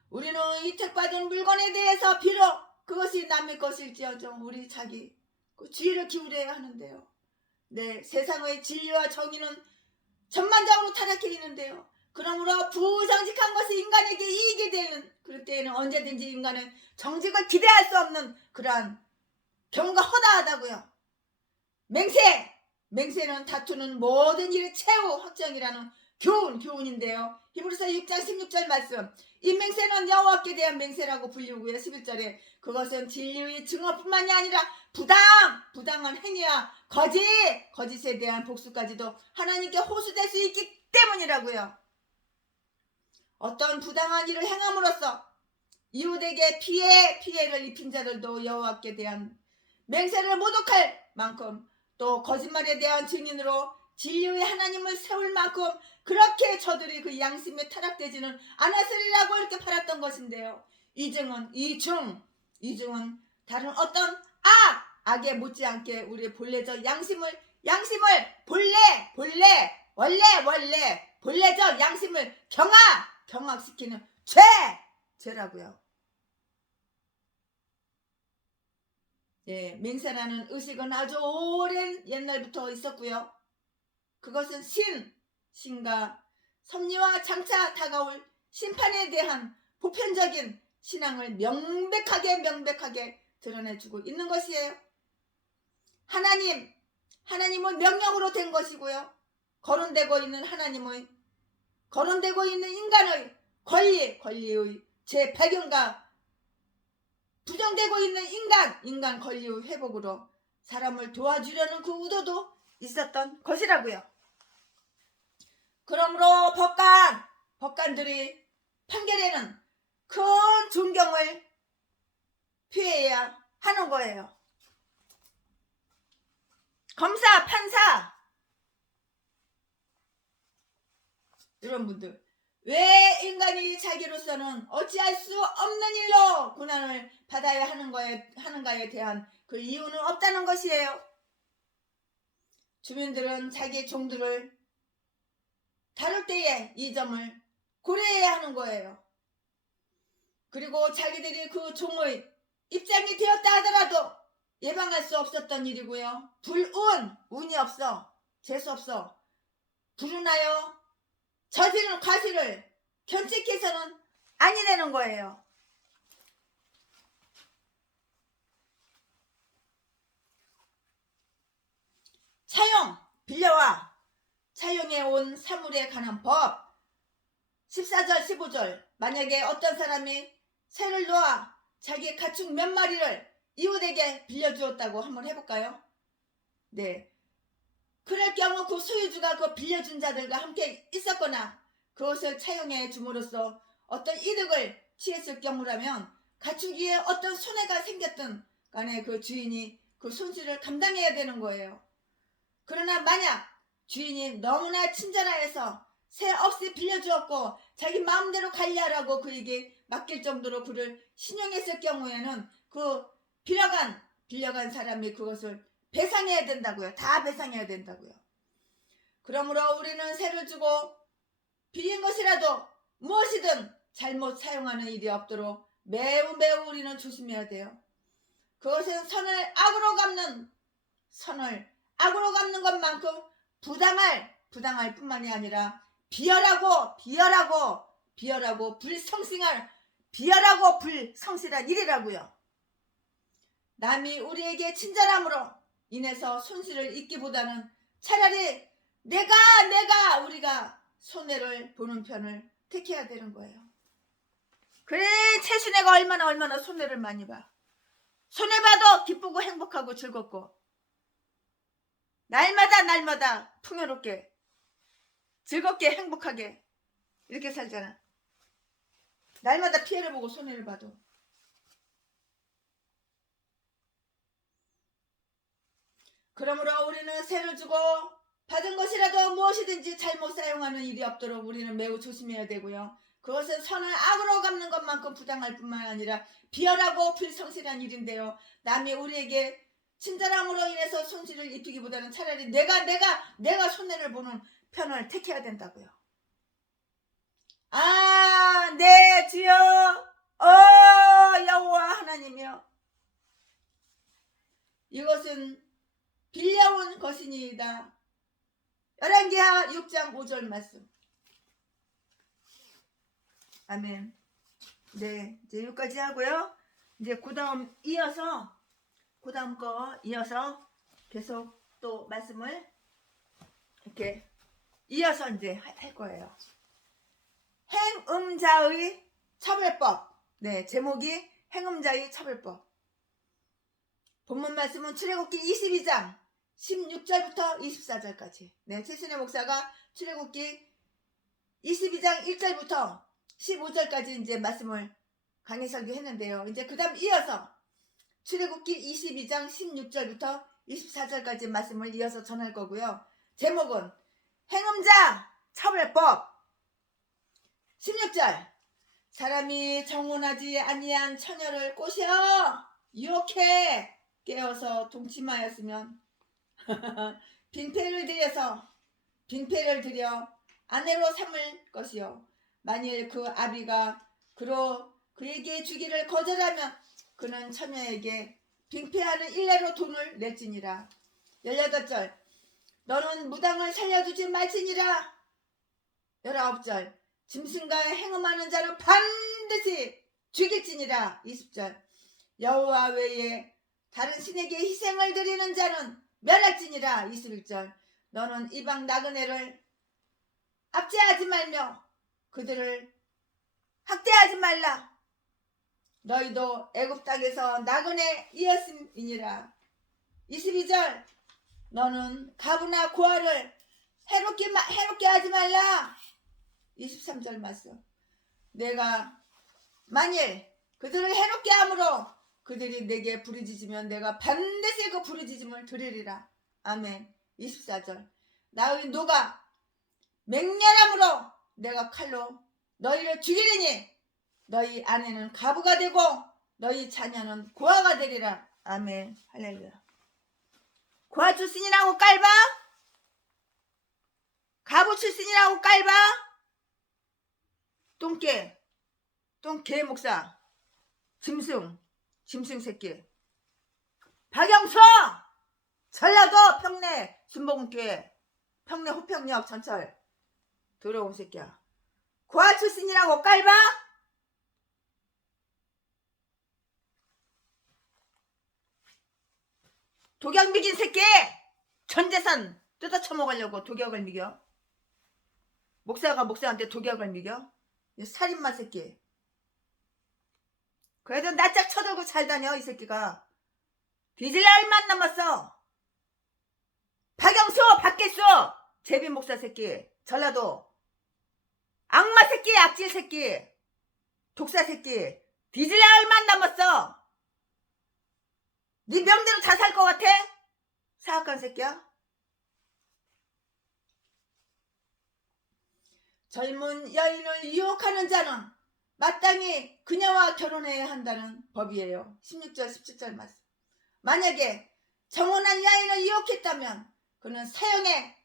우리는 이택받은 물건에 대해서 비록 그것이 남의 것일지어정 우리 자기 그 주의를 기울여야 하는데요. 네, 세상의 진리와 정의는 전반적으로 타락해 있는데요. 그러므로 부정직한 것이 인간에게 이익이 되는 그럴 때에는 언제든지 인간은 정직을 기대할 수 없는 그러한 경우가 허다하다고요. 맹세는 다투는 모든 일의 최후 확정이라는 교훈인데요. 히브리서 6장 16절 말씀. 이 맹세는 여호와께 대한 맹세라고 불리고요. 11절에 그것은 진리의 증언뿐만이 아니라 부당한 행위와 거짓에 대한 복수까지도 하나님께 호소될 수 있기 때문이라고요. 어떤 부당한 일을 행함으로써 이웃에게 피해를 입힌 자들도 여호와께 대한 맹세를 모독할 만큼 또 거짓말에 대한 증인으로 진리의 하나님을 세울 만큼 그렇게 저들이 그 양심에 타락되지는 않았으리라고 이렇게 팔았던 것인데요. 이 증은 다른 어떤 악에 못지않게 우리의 본래적 양심을 원래 본래적 양심을 경악시키는 죄라고요. 예, 맹세라는 의식은 아주 오랜 옛날부터 있었고요. 그것은 신과 섭리와 장차 다가올 심판에 대한 보편적인 신앙을 명백하게 드러내주고 있는 것이에요. 하나님은 명령으로 된 것이고요. 거론되고 있는 인간의 권리의 제 배경과 부정되고 있는 인간 권리의 회복으로 사람을 도와주려는 그 의도도 있었던 것이라고요. 그러므로 법관들이 판결에는 큰 존경을 표해야 하는 거예요. 검사, 판사 이런 분들, 왜 인간이 자기로서는 어찌할 수 없는 일로 고난을 받아야 하는가에 대한 그 이유는 없다는 것이에요. 주민들은 자기 종들을 다룰 때에 이 점을 고려해야 하는 거예요. 그리고 자기들이 그 종의 입장이 되었다 하더라도 예방할 수 없었던 일이고요. 운이 없어, 재수없어, 불운하여 저지른 과실을 견책해서는 아니라는 거예요. 빌려와 차용해 온 사물에 관한 법 14절 15절. 만약에 어떤 사람이 새를 놓아 자기 가축 몇 마리를 이웃에게 빌려주었다고 한번 해볼까요? 네. 그럴 경우 그 소유주가 그 빌려준 자들과 함께 있었거나 그것을 차용해 줌으로써 어떤 이득을 취했을 경우라면 가축 위에 어떤 손해가 생겼든 간에 그 주인이 그 손실을 감당해야 되는 거예요. 그러나 만약 주인이 너무나 친절하여서 새 없이 빌려주었고 자기 마음대로 관리하라고 그에게 맡길 정도로 그를 신용했을 경우에는 그 빌려간 사람이 그것을 배상해야 된다고요. 다 배상해야 된다고요. 그러므로 우리는 새를 주고 빌린 것이라도 무엇이든 잘못 사용하는 일이 없도록 매우 우리는 조심해야 돼요. 그것은 선을 악으로 갚는 것만큼 부당할 뿐만이 아니라 비열하고 불성실한 일이라고요. 남이 우리에게 친절함으로 인해서 손실을 입기보다는 차라리 우리가 손해를 보는 편을 택해야 되는 거예요. 그래, 최순애가 얼마나 손해를 많이 봐. 손해봐도 기쁘고 행복하고 즐겁고 날마다 풍요롭게 즐겁게 행복하게 이렇게 살잖아. 날마다 피해를 보고 손해를 봐도. 그러므로 우리는 새를 주고 받은 것이라도 무엇이든지 잘못 사용하는 일이 없도록 우리는 매우 조심해야 되고요. 그것은 선을 악으로 갚는 것만큼 부당할 뿐만 아니라 비열하고 불성실한 일인데요. 남이 우리에게 친절함으로 인해서 손실을 입히기보다는 차라리 내가 손해를 보는 편을 택해야 된다고요. 네 주여, 여호와 하나님이여, 이것은 빌려온 것이니이다. 열왕기하 6장 5절 말씀. 아멘. 네, 이제 여기까지 하고요. 이제 그 다음 이어서 그 다음 거 이어서 계속 또 말씀을 이렇게 이어서 이제 할 거예요. 행음자의 처벌법. 네, 제목이 행음자의 처벌법. 본문 말씀은 출애굽기 22장 16절부터 24절까지. 네, 최순애 목사가 출애굽기 22장 1절부터 15절까지 이제 말씀을 강의 설교했는데요. 이제 그다음 이어서 출애굽기 22장 16절부터 24절까지 말씀을 이어서 전할 거고요. 제목은 행음자 처벌법. 16절. 사람이 정혼하지 아니한 처녀를 꼬셔 유혹해 깨어서 동침하였으면 빈패를 들여 아내로 삼을 것이요. 만일 그 아비가 그에게 주기를 거절하면 그는 처녀에게 빈패하는 일례로 돈을 낼지니라. 18절. 너는 무당을 살려두지 말지니라. 19절. 짐승과 행음하는 자는 반드시 죽일지니라. 20절. 여호와 외에 다른 신에게 희생을 드리는 자는 멸할지니라. 21절. 너는 이방 나그네를 압제하지 말며 그들을 학대하지 말라. 너희도 애굽 땅에서 나그네이었음이니라. 22절. 너는 가부나 고아를 해롭게 하지 말라. 23절 말씀. 내가 만일 그들을 해롭게 함으로 그들이 내게 부르짖으면 내가 반드시 그 부르짖음을 들으리라. 아멘. 24절. 나의 노가 맹렬함으로 내가 칼로 너희를 죽이리니 너희 아내는 가부가 되고 너희 자녀는 고아가 되리라. 아멘. 할렐루야. 고아 출신이라고 깔봐? 가부 출신이라고 깔봐? 똥개 목사, 짐승 새끼. 박영서, 전라도 평내 순복음교회 평내 호평역 전철 들어온 새끼야. 고아 출신이라고 깔봐? 독약 미긴 새끼. 전재산 뜯어 쳐먹으려고 독약을 미겨. 목사가 목사한테 독약을 미겨. 살인마 새끼. 그래도 낯짝 쳐들고 잘 다녀 이 새끼가. 뒤질래 얼마 안 남았어. 박영수 박계수 제비 목사 새끼. 전라도 악마 새끼, 악질 새끼, 독사 새끼. 뒤질래 얼마 안 남았어. 네 명대로 다 살 것 같아? 사악한 새끼야. 젊은 여인을 유혹하는 자는 마땅히 그녀와 결혼해야 한다는 법이에요. 16절 17절 말씀. 만약에 정혼한 여인을 유혹했다면 그는 사형에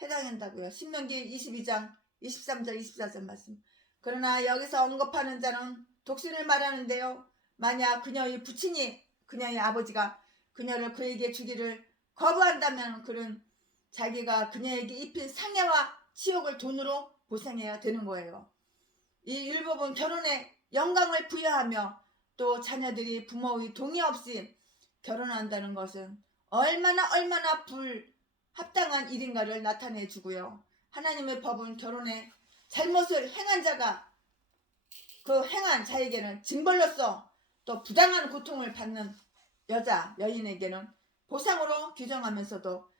해당한다고요. 신명기 22장 23절 24절 말씀. 그러나 여기서 언급하는 자는 독신을 말하는데요. 만약 그녀의 부친이 그녀의 아버지가 그녀를 그에게 주기를 거부한다면 그는 자기가 그녀에게 입힌 상해와 치욕을 돈으로 보상해야 되는 거예요. 이 율법은 결혼에 영광을 부여하며 또 자녀들이 부모의 동의 없이 결혼한다는 것은 얼마나 불합당한 일인가를 나타내 주고요. 하나님의 법은 결혼에 잘못을 행한 자가 그 행한 자에게는 징벌로서 또 부당한 고통을 받는 여인에게는 보상으로 규정하면서도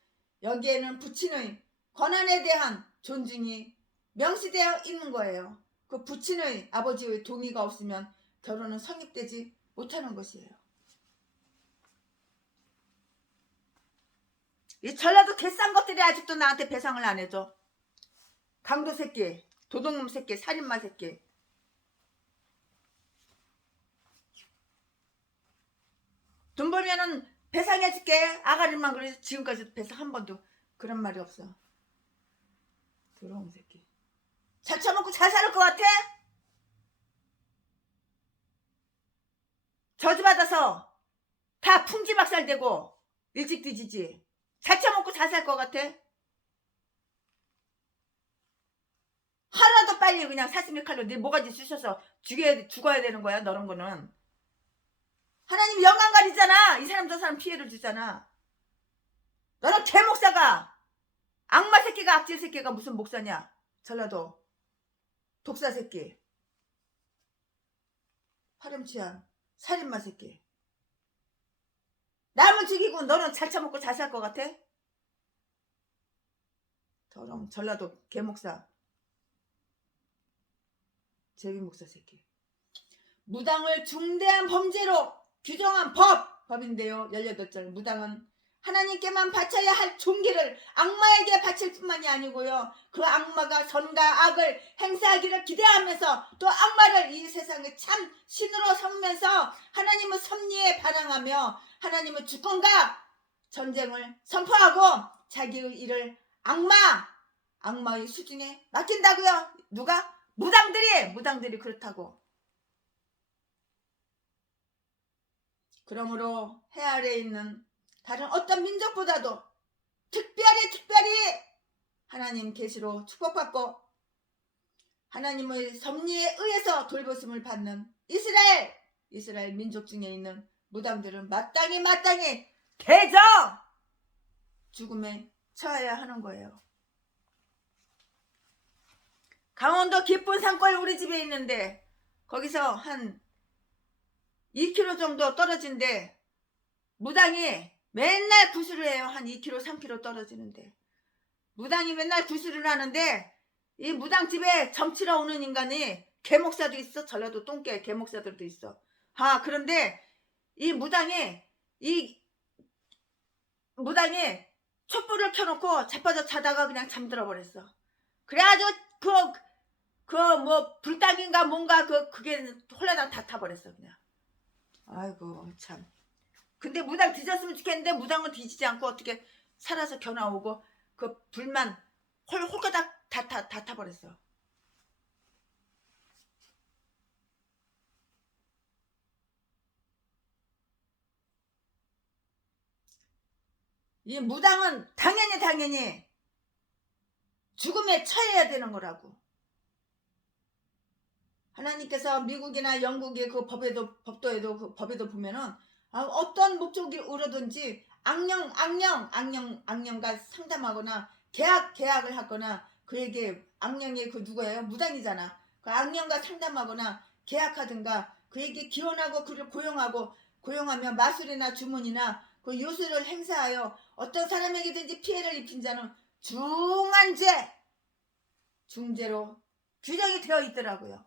여기에는 부친의 권한에 대한 존중이 명시되어 있는 거예요. 그 부친의 아버지의 동의가 없으면 결혼은 성립되지 못하는 것이에요. 이 전라도 개싼 것들이 아직도 나한테 배상을 안 해줘. 강도 새끼, 도둑놈 새끼, 살인마 새끼. 돈 벌면은 배상해줄게. 아가리만 그래서 지금까지 배상 한 번도 그런 말이 없어. 더러운 새끼. 잘 처먹고 잘 살 것 같아? 저주받아서 다 풍지박살되고 일찍 뒤지지. 잘 처먹고 잘 살 것 같아? 쳐 빨리 그냥 사슴의 칼로 네 모가지 쑤셔서 죽어야 되는 거야. 너런 거는 하나님 영광 가리잖아. 이 사람 저 사람 피해를 주잖아. 너는 개목사가 악마 새끼가 악질 새끼가 무슨 목사냐. 전라도 독사 새끼, 파렴치한 살인마 새끼. 남을 죽이고 너는 잘 처먹고 잘 살 것 같아? 더러운 전라도 개목사 제비목사 새끼. 무당을 중대한 범죄로 규정한 법인데요. 18절. 무당은 하나님께만 바쳐야 할 종기를 악마에게 바칠 뿐만이 아니고요. 그 악마가 선과 악을 행사하기를 기대하면서 또 악마를 이 세상의 참 신으로 삼으면서 하나님의 섭리에 반항하며 하나님의 주권과 전쟁을 선포하고 자기의 일을 악마의 수중에 맡긴다고요. 누가? 무당들이 그렇다고. 그러므로 해 아래에 있는 다른 어떤 민족보다도 특별히 하나님 계시로 축복받고 하나님의 섭리에 의해서 돌보심을 받는 이스라엘 민족 중에 있는 무당들은 마땅히 대저 죽음에 처해야 하는 거예요. 강원도 깊은 산골 우리 집에 있는데 거기서 한 2km 정도 떨어진데 무당이 맨날 구슬을 해요. 한 2km 3km 떨어지는데 무당이 맨날 구슬을 하는데 이 무당집에 점치러 오는 인간이 개목사도 있어. 전라도 똥개 개목사들도 있어. 그런데 이 무당이 촛불을 켜놓고 자빠져 자다가 그냥 잠들어 버렸어. 그래가지고 뭐 불닭인가 뭔가 그게 홀라당 다 타버렸어 그냥. 아이고 참. 근데 무당 뒤졌으면 좋겠는데 무당은 뒤지지 않고 어떻게 살아서 겨나오고 그 불만 홀가닥 다 타버렸어. 이 무당은 당연히 죽음에 처해야 되는 거라고. 하나님께서 미국이나 영국의 그 법도에도 보면은 어떤 목적이 오르든지 악령과 상담하거나 계약을 하거나 그에게 악령이 그 누구예요? 무당이잖아. 그 악령과 상담하거나 계약하든가 그에게 기원하고 그를 고용하며 마술이나 주문이나 그 요술을 행사하여 어떤 사람에게든지 피해를 입힌 자는 중죄로 규정이 되어 있더라고요.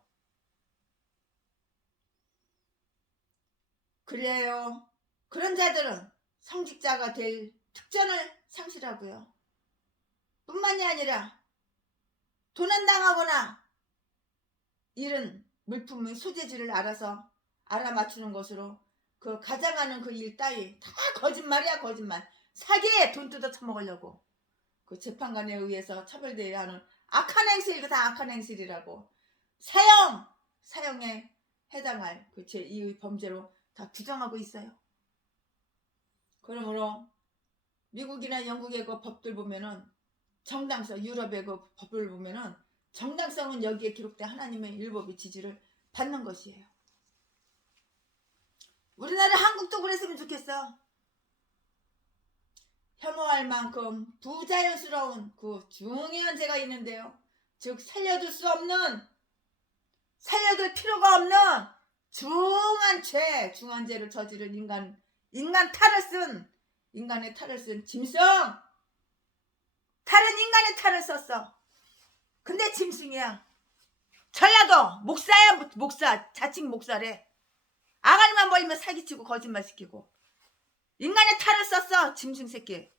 그래요. 그런 자들은 성직자가 될 특전을 상실하고요. 뿐만이 아니라 도난당하거나 이런 물품의 소재지를 알아맞추는 것으로 그 가장하는 그 일 따위 다 거짓말이야. 거짓말. 사기에 돈 뜯어 처먹으려고 그 재판관에 의해서 처벌되어야 하는 악한 행실. 이거 다 악한 행실이라고. 사형에 해당할 그 제2의 범죄로 다 규정하고 있어요. 그러므로 미국이나 영국의 그 법들 보면은 정당성, 유럽의 그 법을 보면은 정당성은 여기에 기록된 하나님의 율법의 지지를 받는 것이에요. 우리나라 한국도 그랬으면 좋겠어. 혐오할 만큼 부자연스러운 그 중요한 죄가 있는데요. 즉 살려둘 필요가 없는 중한 죄를 저지른 인간의 탈을 쓴 짐승. 탈은 인간의 탈을 썼어. 근데 짐승이야. 전라도 목사 자칭 목사래. 아가리만 벌리면 사기치고 거짓말시키고 인간의 탈을 썼어. 짐승 새끼.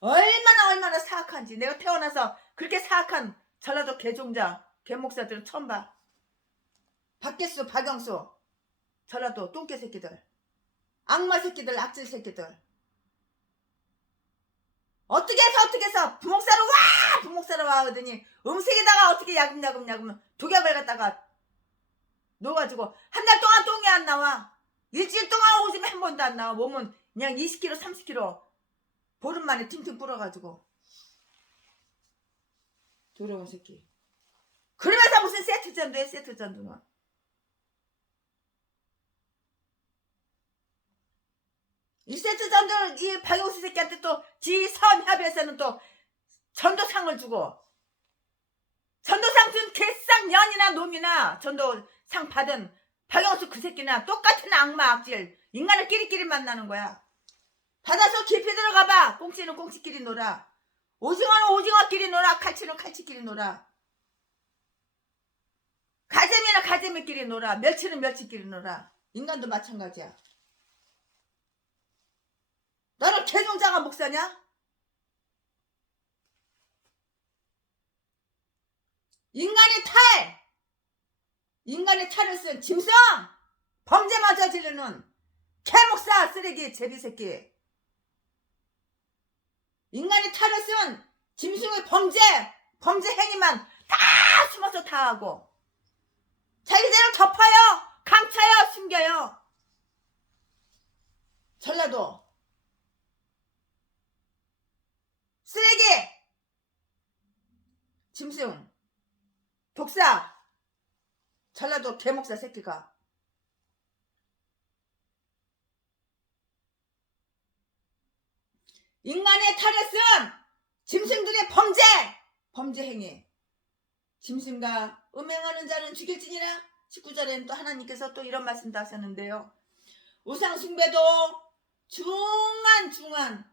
얼마나 사악한지. 내가 태어나서 그렇게 사악한 전라도 개목사들은 처음 봐. 박계수, 박영수, 전라도 똥개 새끼들, 악마 새끼들, 악질 새끼들. 어떻게 해서 부목사로 와 하더니 음색에다가 어떻게 야금야금 독약을 갖다가 넣어가지고 한 달 동안 똥이 안 나와. 일주일 동안 오줌이 한 번도 안 나와. 몸은 그냥 20kg 30kg 보름 만에 팅팅 불어가지고 더러운 새끼. 그러면서 무슨 세트전도 해, 세트전도는. 이 세트전도 이 박용수 새끼한테 또 지 선협에서는 또 전도상을 주고, 전도상 준 개쌍년이나 놈이나 전도상 받은 박영수 그 새끼나 똑같은 악마 악질 인간을 끼리끼리 만나는 거야. 받아서 깊이 들어가봐. 꽁치는 꽁치끼리 놀아. 오징어는 오징어끼리 놀아. 칼치는 칼치끼리 놀아. 가재미는 가재미끼리 놀아. 멸치는 멸치끼리 놀아. 인간도 마찬가지야. 너는 개종자가 목사냐? 인간의 탈을 쓴 짐승! 범죄마저 지르는 개목사 쓰레기 제비새끼. 인간의 탈을 쓴 짐승의 범죄 행위만 다 숨어서 다 하고 자기들을 덮어요. 감춰요. 숨겨요. 전라도 쓰레기 짐승 독사 전라도 개목사 새끼가 인간의 탈을 쓴 짐승들의 범죄 행위. 짐승과 음행하는 자는 죽일지니라. 19절에는 또 하나님께서 또 이런 말씀도 하셨는데요. 우상 숭배도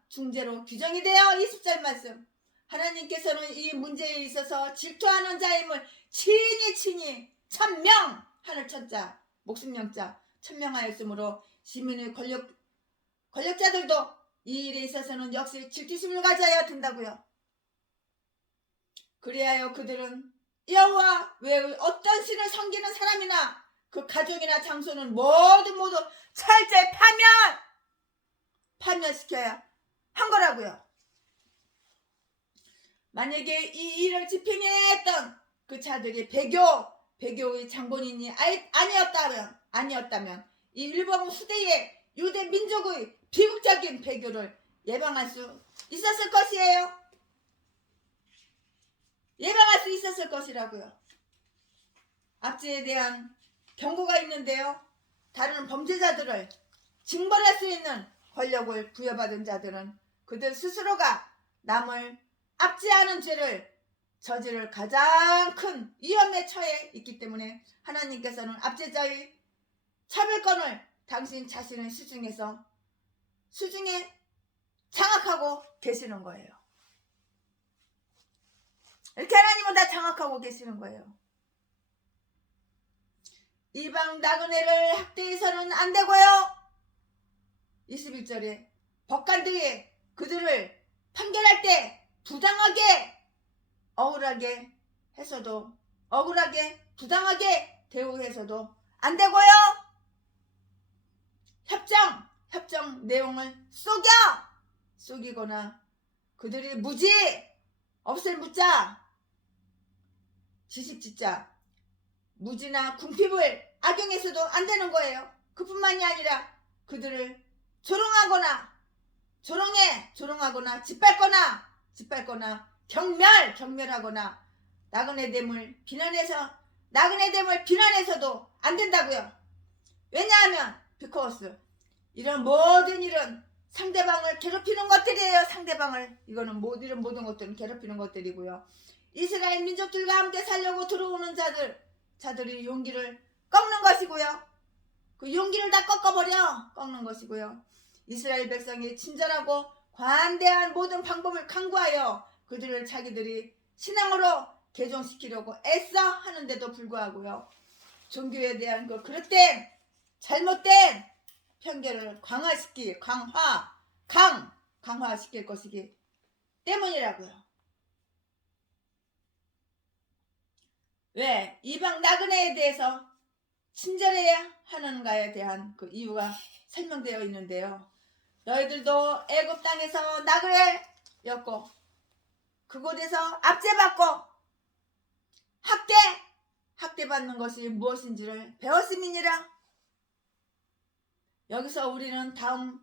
중죄로 규정이 되어 20절 말씀. 하나님께서는 이 문제에 있어서 질투하는 자임을 친히 천명 하늘 천자 목숨 명자 천명하였으므로 시민의 권력자들도 이 일에 있어서는 역시 질투심을 가져야 된다고요. 그리하여 그들은 여호와 외의 어떤 신을 섬기는 사람이나 그 가족이나 장소는 모두 철저히 파면시켜야 한 거라고요. 만약에 이 일을 집행했던 그 자들이 배교의 장본인이 아니었다면 이 일본 후대의 유대 민족의 비극적인 배교를 예방할 수 있었을 것이에요. 예방할 수 있었을 것이라고요. 압제에 대한 경고가 있는데요. 다른 범죄자들을 징벌할 수 있는 권력을 부여받은 자들은 그들 스스로가 남을 압제하는 죄를 저지를 가장 큰 위험에 처해 있기 때문에 하나님께서는 압제자의 차별권을 당신 자신의 수중에 장악하고 계시는 거예요. 이렇게 하나님은 다 장악하고 계시는 거예요. 이방 나그네를 학대해서는 안 되고요. 21절에 법관들이 그들을 판결할 때 부당하게 부당하게 대우해서도 안 되고요. 협정 내용을 속이거나 그들이 무지 없을 무자 지식지자 무지나 궁핍을 악용해서도 안 되는 거예요. 그뿐만이 아니라 그들을 조롱하거나 짓밟거나 경멸하거나 나그네됨을 비난해서도 안 된다고요. 왜냐하면 because 이런 모든 일은 상대방을 괴롭히는 것들이에요. 이거는 이런 모든 것들은 괴롭히는 것들이고요. 이스라엘 민족들과 함께 살려고 들어오는 자들이 용기를 꺾는 것이고요. 그 용기를 다 꺾는 것이고요. 이스라엘 백성이 친절하고 관대한 모든 방법을 강구하여 그들을 자기들이 신앙으로 개종시키려고 애써 하는데도 불구하고요. 종교에 대한 그 그릇된 잘못된 편견을 강화시킬 것이기 때문이라고요. 왜 이방 나그네에 대해서 친절해야 하는가에 대한 그 이유가 설명되어 있는데요. 너희들도 애굽 땅에서 나그네였고 그곳에서 압제받고 학대받는 것이 무엇인지를 배웠음이니라. 여기서 우리는 다음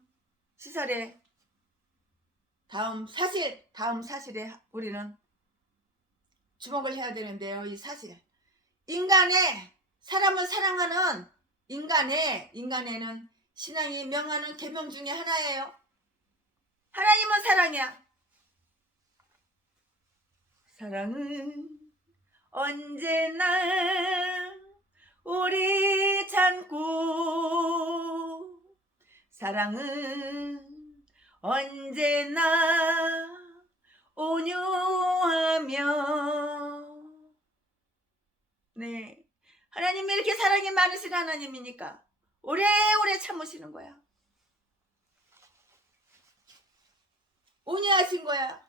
사실에 우리는 주목을 해야 되는데요. 이 사실 사람을 사랑하는 인간에는 신앙이 명하는 계명 중에 하나예요. 하나님은 사랑이야. 사랑은 언제나 우리 참고, 사랑은 언제나 온유하며. 네, 하나님이 이렇게 사랑이 많으신 하나님이니까 오래오래 참으시는 거야. 온유하신 거야.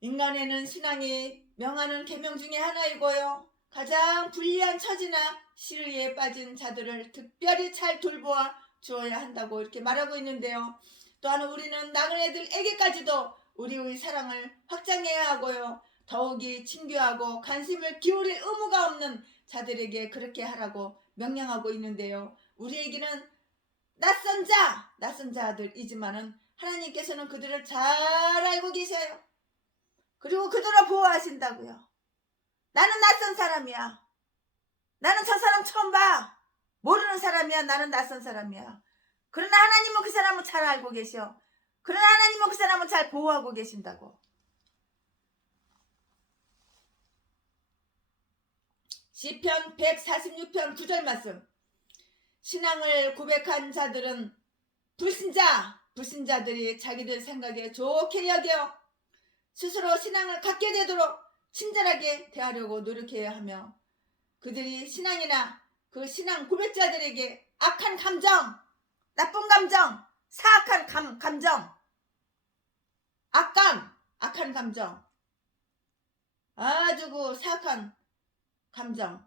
인간에는 신앙이 명하는 계명 중에 하나이고요. 가장 불리한 처지나 시르에 빠진 자들을 특별히 잘 돌보아 주어야 한다고 이렇게 말하고 있는데요. 또한 우리는 나그네들에게까지도 우리의 사랑을 확장해야 하고요. 더욱이 친교하고 관심을 기울일 의무가 없는 자들에게 그렇게 하라고 명령하고 있는데요. 우리에게는 낯선 자들이지만은 하나님께서는 그들을 잘 알고 계셔요. 그리고 그들을 보호하신다고요. 나는 낯선 사람이야. 나는 저 사람 처음 봐. 모르는 사람이야. 나는 낯선 사람이야. 그러나 하나님은 그 사람을 잘 알고 계셔. 그러나 하나님은 그 사람을 잘 보호하고 계신다고. 시편 146편 9절 말씀. 신앙을 고백한 자들은 불신자들이 자기들 생각에 좋게 여겨 스스로 신앙을 갖게 되도록 친절하게 대하려고 노력해야 하며, 그들이 신앙이나 그 신앙 고백자들에게 악한 감정, 나쁜 감정, 사악한 감정, 악한 감정, 아주 그 사악한 감정,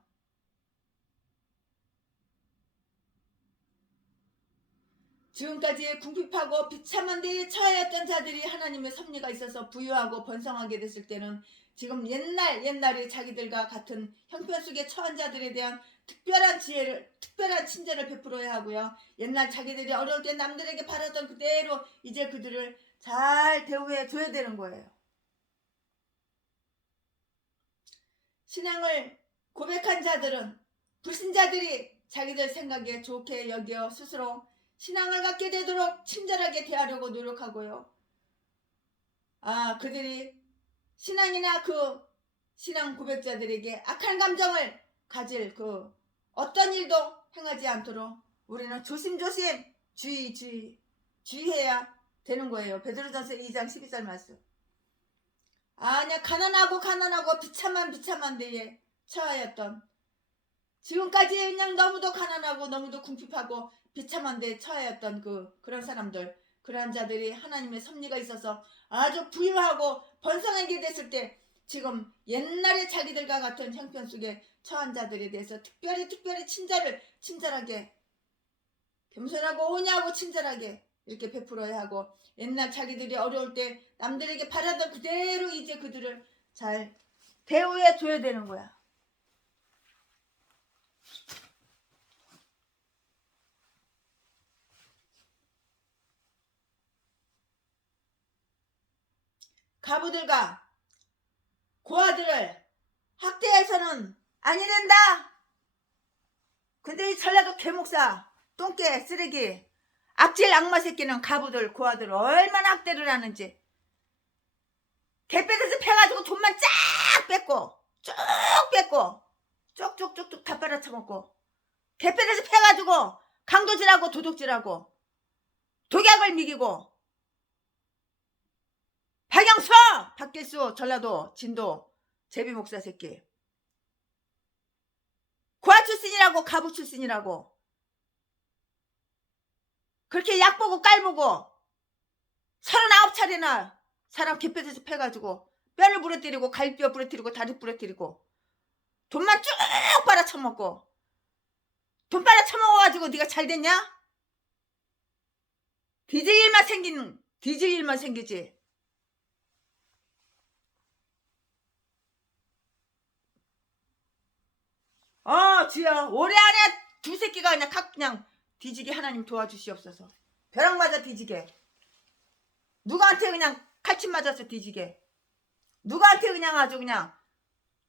지금까지 궁핍하고 비참한 데에 처하였던 자들이 하나님의 섭리가 있어서 부유하고 번성하게 됐을 때는 지금 옛날에 자기들과 같은 형편 속에 처한 자들에 대한 특별한 친절을 베풀어야 하고요. 옛날 자기들이 어려울 때 남들에게 바라던 그대로 이제 그들을 잘 대우해 줘야 되는 거예요. 신앙을 고백한 자들은 불신자들이 자기들 생각에 좋게 여겨 스스로 신앙을 갖게 되도록 친절하게 대하려고 노력하고요. 그들이 신앙이나 그 신앙 고백자들에게 악한 감정을 가질 그 어떤 일도 행하지 않도록 우리는 조심조심 주의해야 되는 거예요. 베드로전서 2장 12절 말씀. 그냥 가난하고 비참한 데에 처하였던, 지금까지 그냥 너무도 가난하고 너무도 궁핍하고 비참한 데에 처하였던 그런 사람들, 그러한 자들이 하나님의 섭리가 있어서 아주 부유하고 번성하게 됐을 때 지금 옛날에 자기들과 같은 형편 속에 처한 자들에 대해서 특별히 친절하게, 겸손하고 온유하고 친절하게 이렇게 베풀어야 하고, 옛날 자기들이 어려울 때 남들에게 바라던 그대로 이제 그들을 잘 대우해 줘야 되는 거야. 가부들과 고아들을 학대해서는 아니 된다. 근데 이 전라도 개목사 똥개 쓰레기 악질 악마 새끼는 가부들 고아들 얼마나 학대를 하는지, 개패에서 패가지고 돈만 쫙 뺏고 쭉 뺏고 쪽쪽쪽쪽 다 빨아쳐먹고, 개패에서 패가지고 강도질하고 도둑질하고 독약을 미기고, 박영서 박길수 전라도 진도 제비목사 새끼 고아 출신이라고 가부 출신이라고 그렇게 약보고 깔보고 39차례나 사람 개패에서 패가지고 뼈를 부러뜨리고 갈비뼈 부러뜨리고 다리 부러뜨리고 돈만 쭉 빨아쳐먹고, 돈 빨아쳐먹어가지고 네가 잘됐냐? 뒤질 일만 생기지. 주여, 올해 안에 두 새끼가 그냥 뒤지게 하나님 도와주시옵소서. 벼락 맞아 뒤지게, 누구한테 그냥 칼침 맞아서 뒤지게, 누구한테 그냥 아주 그냥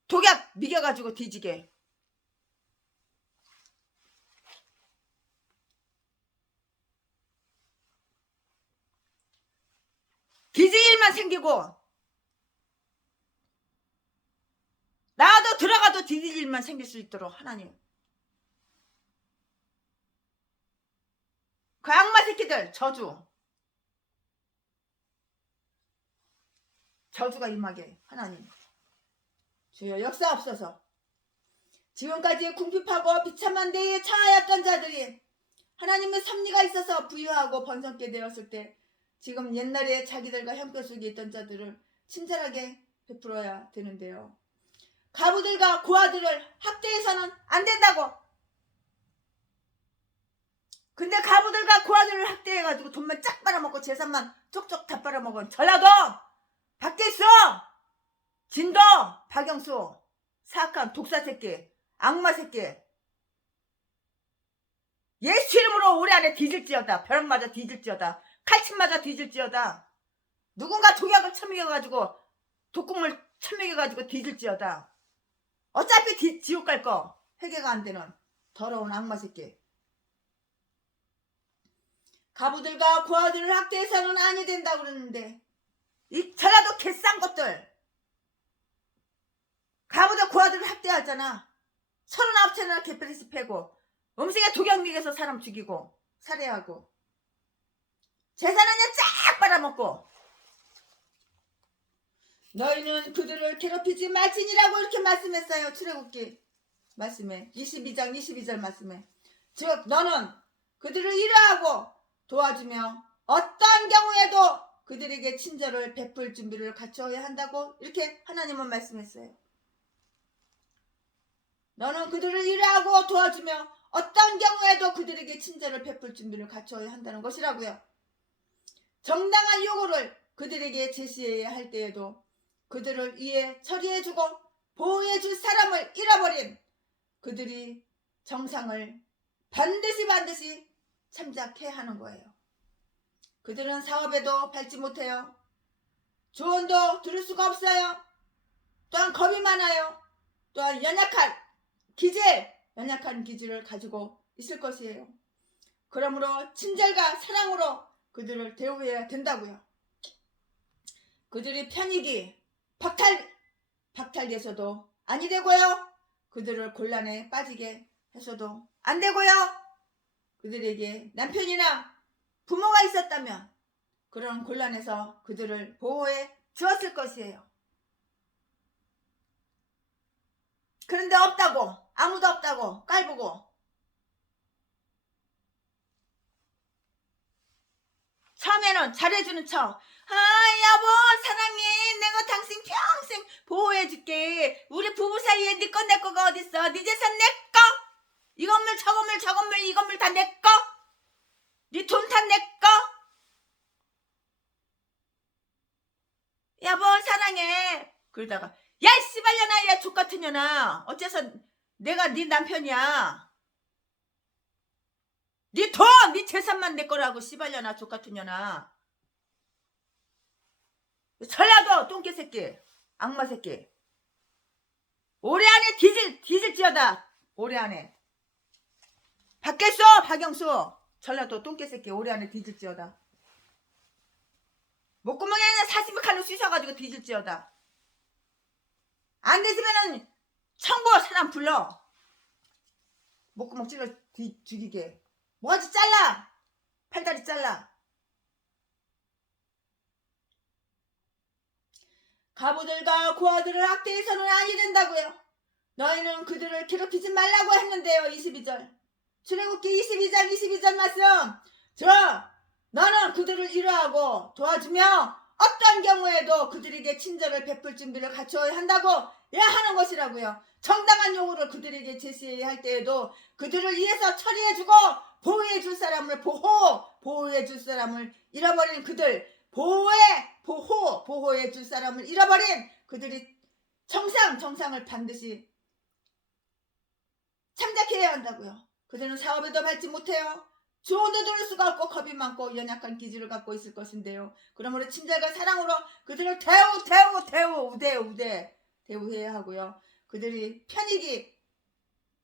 독약 미겨가지고 뒤지게. 뒤질일만 생기고 나도 들어가도 뒤질일만 생길 수 있도록 하나님. 그 악마 새끼들 저주가 임하게 하나님. 주여 역사없어서 지금까지 궁핍하고 비참한 데에 처하였던 자들이 하나님의 섭리가 있어서 부유하고 번성케 되었을 때 지금 옛날에 자기들과 형편 속에 있던 자들을 친절하게 베풀어야 되는데요. 가부들과 고아들을 학대해서는 안 된다고. 근데 가부들과 고아들을 학대해가지고 돈만 쫙 빨아먹고 재산만 쪽쪽 다 빨아먹은 전라도 밖에 있어. 진도 박영수 사악한 독사새끼 악마 새끼. 예수 이름으로 올해 안에 뒤질지어다. 벼락 맞아 뒤질지어다. 칼침 맞아 뒤질지어다. 누군가 독약을 처먹여가지고 독국물 처먹여가지고 뒤질지어다. 어차피 지옥 갈 거 해결가 안 되는 더러운 악마 새끼. 가부들과 고아들을 학대해서는 아니 된다고 그러는데 이 전라도 개싼 것들 가부들 고아들을 학대하잖아. 39채나 개패리스 패고 음식에 독약 먹여서 사람 죽이고 살해하고 재산은 그냥 쫙 빨아먹고. 너희는 그들을 괴롭히지 말지니라고 이렇게 말씀했어요. 출애굽기 말씀에 22절 말씀에. 즉 너는 그들을 위로하고 도와주며 어떠한 경우에도 그들에게 친절을 베풀 준비를 갖춰야 한다고 이렇게 하나님은 말씀했어요. 너는 그들을 위로하고 도와주며 어떤 경우에도 그들에게 친절을 베풀 준비를 갖춰야 한다는 것이라고요. 정당한 요구를 그들에게 제시해야 할 때에도 그들을 위해 처리해주고 보호해줄 사람을 잃어버린 그들이 정상을 반드시 참작해야 하는 거예요. 그들은 사업에도 밟지 못해요. 조언도 들을 수가 없어요. 또한 겁이 많아요. 또한 연약한 기질을 가지고 있을 것이에요. 그러므로 친절과 사랑으로 그들을 대우해야 된다고요. 그들이 편익이 박탈돼서도 아니 되고요. 그들을 곤란에 빠지게 해서도 안 되고요. 그들에게 남편이나 부모가 있었다면 그런 곤란에서 그들을 보호해 주었을 것이에요. 그런데 없다고, 아무도 없다고 깔보고 처음에는 잘해주는 척, 여보 사랑해, 내가 당신 평생 보호해줄게. 우리 부부 사이에 네 거 내 거가 어딨어. 네 재산 내 거, 이 건물 저 건물 이 건물 다 내 거, 네 돈 다 내 거. 여보 사랑해. 그러다가 야 씨발년아, 야 족같은 년아, 어째서 내가 네 남편이야. 네 돈, 네 재산만 내 거라고 씨발년아 족같은 년아. 전라도 똥개 새끼 악마 새끼. 올해 안에 뒤질지어다. 올해 안에 받겠어. 박영수 전라도 똥개 새끼 올해 안에 뒤질지어다. 목구멍에 그냥 40칼로 쑤셔가지고 뒤질지어다. 안 되시면은 청구 사람 불러. 목구멍 찔러 죽이게. 뭐지 잘라. 팔다리 잘라. 가부들과 고아들을 학대해서는 아니 된다고요. 너희는 그들을 괴롭히지 말라고 했는데요. 22절 출애굽기 22장 말씀. 너는 그들을 위로하고 도와주며 어떤 경우에도 그들에게 친절을 베풀 준비를 갖춰야 한다고 해야 하는 것이라고요. 정당한 요구를 그들에게 제시해야 할 때에도 그들을 위해서 처리해주고 보호해줄 사람을 보호해줄 사람을 잃어버린 그들, 보호해줄 사람을 잃어버린 그들이 정상을 반드시 참작해야 한다고요. 그들은 사업에도 밟지 못해요. 조언도 들을 수가 없고 겁이 많고 연약한 기질을 갖고 있을 것인데요. 그러므로 친절과 사랑으로 그들을 대우해야 하고요. 그들이 편익이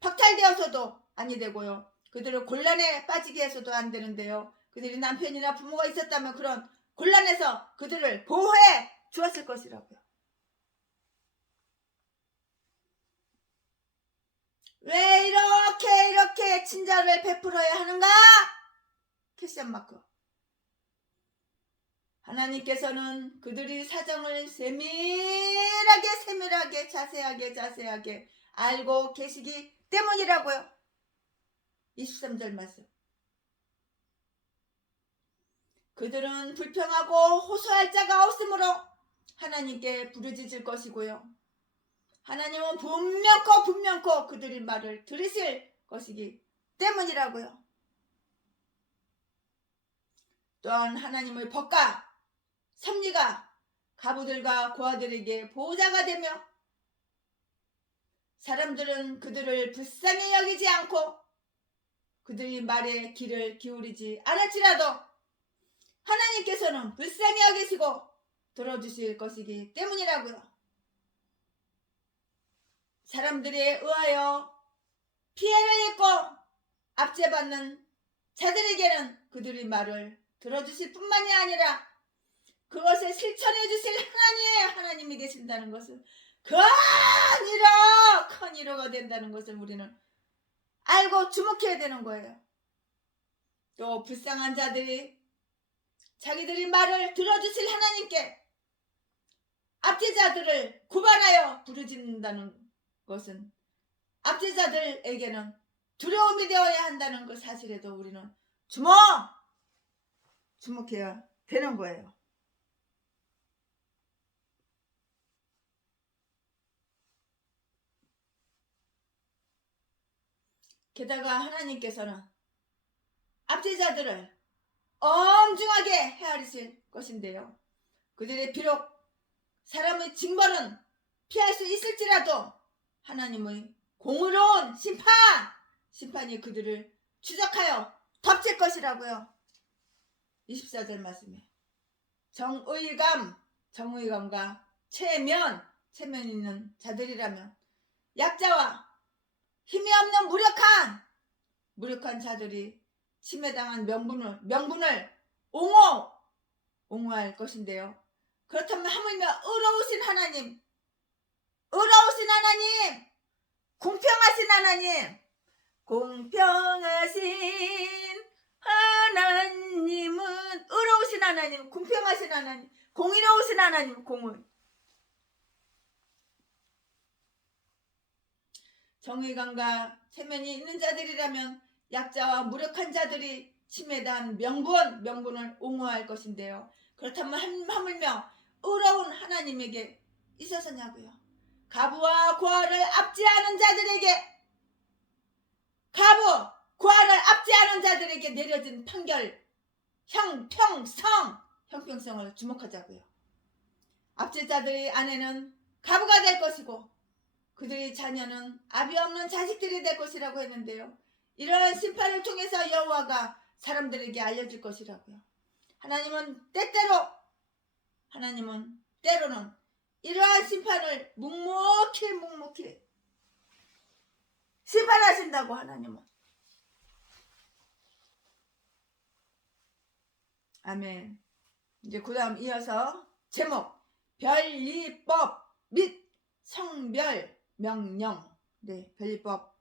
박탈되어서도 아니 되고요. 그들을 곤란에 빠지게 해서도 안 되는데요. 그들이 남편이나 부모가 있었다면 그런 곤란해서 그들을 보호해 주었을 것이라고요. 왜 이렇게 친절을 베풀어야 하는가? 퀘스천 마크. 하나님께서는 그들이 사정을 세밀하게 자세하게 알고 계시기 때문이라고요. 23절 말씀. 그들은 불평하고 호소할 자가 없으므로 하나님께 부르짖을 것이고요. 하나님은 분명코 그들의 말을 들으실 것이기 때문이라고요. 또한 하나님의 법과 섭리가 가부들과 고아들에게 보호자가 되며 사람들은 그들을 불쌍히 여기지 않고 그들의 말에 귀를 기울이지 않을지라도 하나님께서는 불쌍히 여기시고 들어주실 것이기 때문이라고요. 사람들에 의하여 피해를 입고 압제받는 자들에게는 그들의 말을 들어주실 뿐만이 아니라 그것을 실천해 주실 하나님이 계신다는 것을 큰 위로가 된다는 것을 우리는 알고 주목해야 되는 거예요. 또 불쌍한 자들이 자기들의 말을 들어주실 하나님께 압제자들을 구발하여 부르짖는다는 것은 압제자들에게는 두려움이 되어야 한다는 그 사실에도 우리는 주목해야 되는 거예요. 게다가 하나님께서는 압제자들을 엄중하게 헤아리실 것인데요. 그들의 비록 사람의 징벌은 피할 수 있을지라도 하나님의 공의로운 심판이 그들을 추적하여 덮칠 것이라고요. 24절 말씀에 정의감과 체면 있는 자들이라면 약자와 힘이 없는 무력한 자들이 침해당한 명분을 옹호할 것인데요. 그렇다면 하물며 의로우신 하나님, 공평하신 하나님은 의로우신 하나님, 공평하신 하나님, 공의로우신 하나님, 정의감과 체면이 있는 자들이라면 약자와 무력한 자들이 침해당한 명분을 옹호할 것인데요. 그렇다면 하물며 의로운 하나님에게 있어서냐고요. 가부와 고아를 압제하는 자들에게 내려진 판결 형평성을 주목하자고요. 압제자들의 아내는 가부가 될 것이고 그들의 자녀는 아비 없는 자식들이 될 것이라고 했는데요. 이러한 심판을 통해서 여호와가 사람들에게 알려줄 것이라고요. 하나님은 때로는 이러한 심판을 묵묵히 심판하신다고. 하나님은. 아멘. 이제 그 다음 이어서 제목 변리법 및 성별명령. 네, 변리법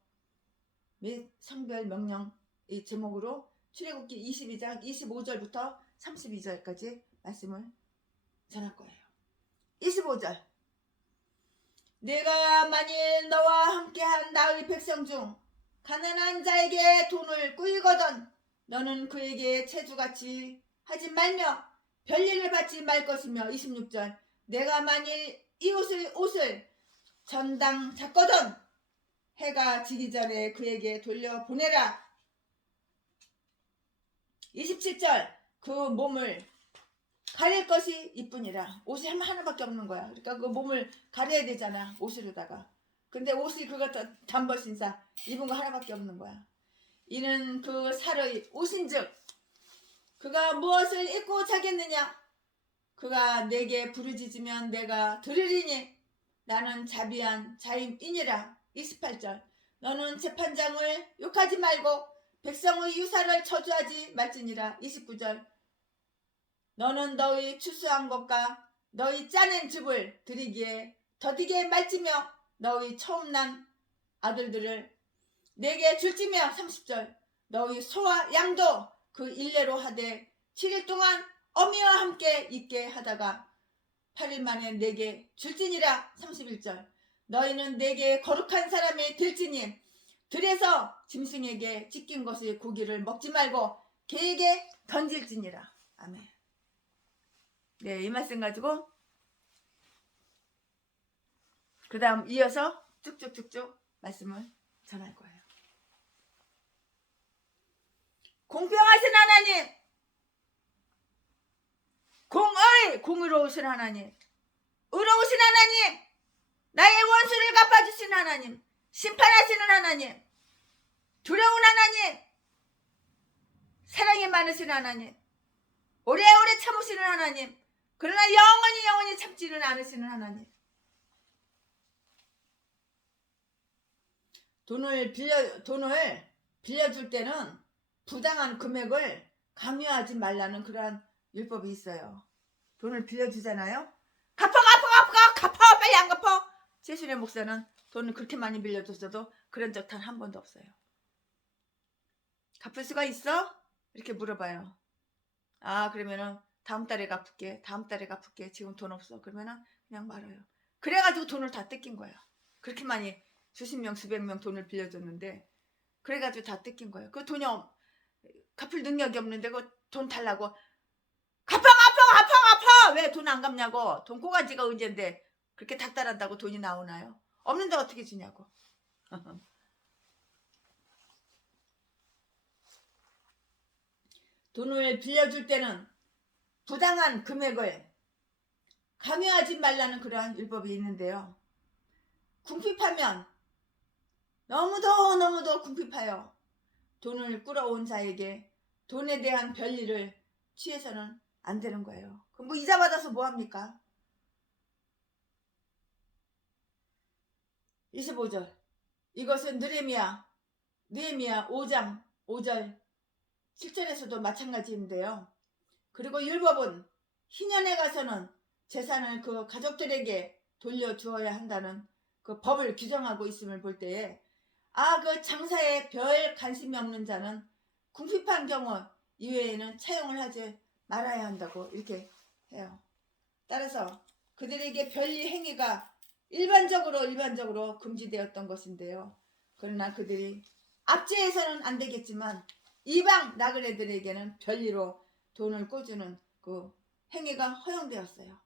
및 성별명령 이 제목으로 출애굽기 22장 25절부터 32절까지 말씀을 전할 거예요. 25절. 내가 만일 너와 함께한 나의 백성 중 가난한 자에게 돈을 꾸이거든 너는 그에게 체주같이 하지 말며 별일을 받지 말 것이며. 26절. 내가 만일 이 옷을 전당 잡거든 해가 지기 전에 그에게 돌려보내라. 27절. 그 몸을 가릴 것이 이뿐이라. 옷이 하나밖에 없는 거야. 그러니까 그 몸을 가려야 되잖아, 옷으로다가. 근데 옷이 그거 단벌신사 입은 거 하나밖에 없는 거야. 이는 그 살의 옷인즉 그가 무엇을 입고 자겠느냐? 그가 내게 부르짖으면 내가 들으리니 나는 자비한 자임이니라. 28절. 너는 재판장을 욕하지 말고 백성의 유사를 저주하지 말지니라. 29절. 너는 너희 추수한 것과 너희 짜낸 즙을 드리기에 더디게 말지며 너희 처음 난 아들들을 내게 줄지며. 30절. 너희 소와 양도 그 일례로 하되 7일 동안 어미와 함께 있게 하다가 8일 만에 내게 줄지니라. 31절. 너희는 내게 거룩한 사람이 될지니 들에서 짐승에게 찢긴 것의 고기를 먹지 말고 개에게 던질지니라. 아멘. 네, 이 말씀 가지고 그 다음 이어서 쭉쭉쭉쭉 말씀을 전할 거예요. 공평하신 하나님, 공의로우신 하나님, 의로우신 하나님, 나의 원수를 갚아주신 하나님, 심판하시는 하나님, 두려운 하나님, 사랑이 많으신 하나님, 오래오래 참으시는 하나님, 그러나 영원히 참지는 않으시는 하나님. 돈을 빌려줄 때는 부당한 금액을 강요하지 말라는 그러한 율법이 있어요. 돈을 빌려주잖아요. 갚아 빨리 안 갚아. 최순의 목사는 돈을 그렇게 많이 빌려줬어도 그런 적 단 한 번도 없어요. 갚을 수가 있어? 이렇게 물어봐요. 아, 그러면은 다음 달에 갚을게. 지금 돈 없어. 그러면은 그냥 말아요. 그래가지고 돈을 다 뜯긴 거야. 그렇게 많이 수십 명 수백 명 돈을 빌려줬는데 그래가지고 다 뜯긴 거예요. 그 돈이 갚을 능력이 없는데 그 돈 달라고 갚아 왜 돈 안 갚냐고. 돈 꼬가지가 언젠데 그렇게 닥달한다고 돈이 나오나요? 없는데 어떻게 주냐고. 돈을 빌려줄 때는 부당한 금액을 강요하지 말라는 그러한 율법이 있는데요. 궁핍하면 너무도 궁핍하여 돈을 꾸러온 자에게 돈에 대한 별일을 취해서는 안 되는 거예요. 그럼 뭐 이자 받아서 뭐 합니까? 25절. 이것은 느헤미야 5장 5절 7절에서도 마찬가지인데요. 그리고 율법은 희년에 가서는 재산을 그 가족들에게 돌려주어야 한다는 그 법을 규정하고 있음을 볼 때에 그 장사에 별 관심이 없는 자는 궁핍한 경우 이외에는 차용을 하지 말아야 한다고 이렇게 해요. 따라서 그들에게 별일 행위가 일반적으로 금지되었던 것인데요. 그러나 그들이 압제해서는 안 되겠지만 이방 나그네들에게는 별리로 돈을 꿔주는 그 행위가 허용되었어요.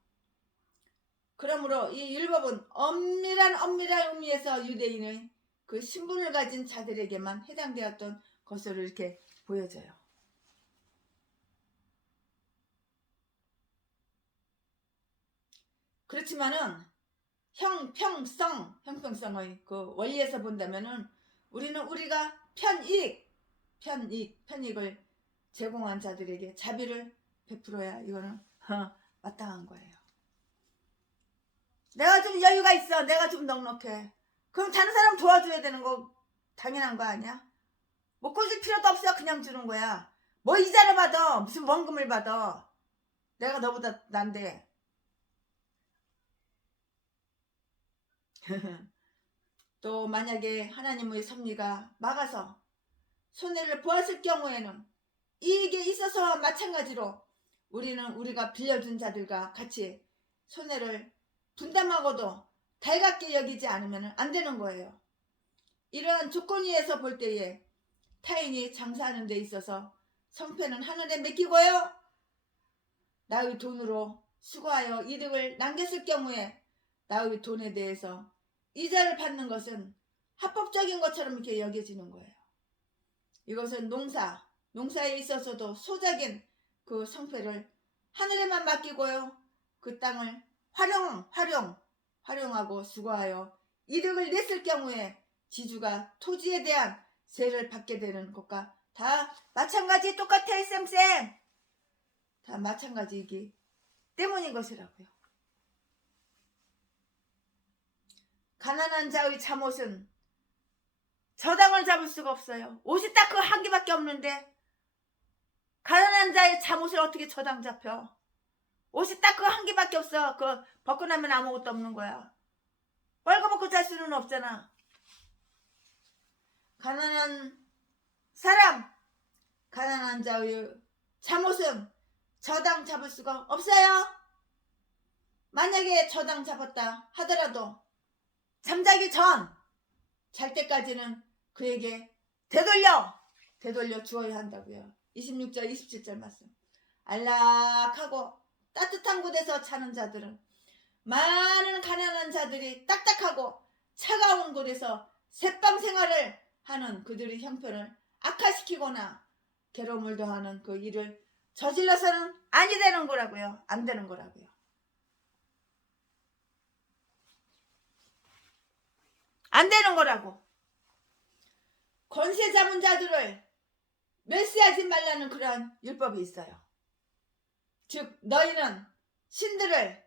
그러므로 이 율법은 엄밀한 의미에서 유대인의 그 신분을 가진 자들에게만 해당되었던 것으로 이렇게 보여져요. 그렇지만은 형평성의 그 원리에서 본다면은 우리가 편익을 제공한 자들에게 자비를 베풀어야 이거는 마땅한 거예요. 내가 좀 여유가 있어. 내가 좀 넉넉해. 그럼 다른 사람 도와줘야 되는 거 당연한 거 아니야? 뭐 꿔줄 필요도 없어. 그냥 주는 거야. 뭐 이자를 받아. 무슨 원금을 받아. 내가 너보다 난데. 또 만약에 하나님의 섭리가 막아서 손해를 보았을 경우에는 이익에 있어서와 마찬가지로 우리가 빌려준 자들과 같이 손해를 분담하고도 달갑게 여기지 않으면 안 되는 거예요. 이러한 조건위에서 볼 때에 타인이 장사하는 데 있어서 성패는 하늘에 맡기고요. 나의 돈으로 수고하여 이득을 남겼을 경우에 나의 돈에 대해서 이자를 받는 것은 합법적인 것처럼 이렇게 여겨지는 거예요. 이것은 농사에 있어서도 소작인 그 성패를 하늘에만 맡기고요. 그 땅을 활용하고 수고하여 이득을 냈을 경우에 지주가 토지에 대한 세를 받게 되는 것과 다 마찬가지 똑같아 쌤쌤. 다 마찬가지이기 때문인 것이라고요. 가난한 자의 잠옷은 저당을 잡을 수가 없어요. 옷이 딱 그 한 개밖에 없는데 가난한 자의 잠옷을 어떻게 저당 잡혀? 옷이 딱 그 한 개밖에 없어. 그 벗고 나면 아무것도 없는 거야. 빨가벗고 잘 수는 없잖아. 가난한 사람, 가난한 자의 잠옷은 저당 잡을 수가 없어요. 만약에 저당 잡았다 하더라도 잠자기 전 잘 때까지는 그에게 되돌려 주어야 한다고요. 26절 27절 말씀. 안락하고 따뜻한 곳에서 자는 자들은 많은 가난한 자들이 딱딱하고 차가운 곳에서 새빵 생활을 하는 그들의 형편을 악화시키거나 괴로움을 더하는 그 일을 저질러서는 아니 되는 거라고요. 안 되는 거라고요. 안 되는 거라고. 권세 잡은 자들을 멸시하지 말라는 그러한 율법이 있어요. 즉 너희는 신들을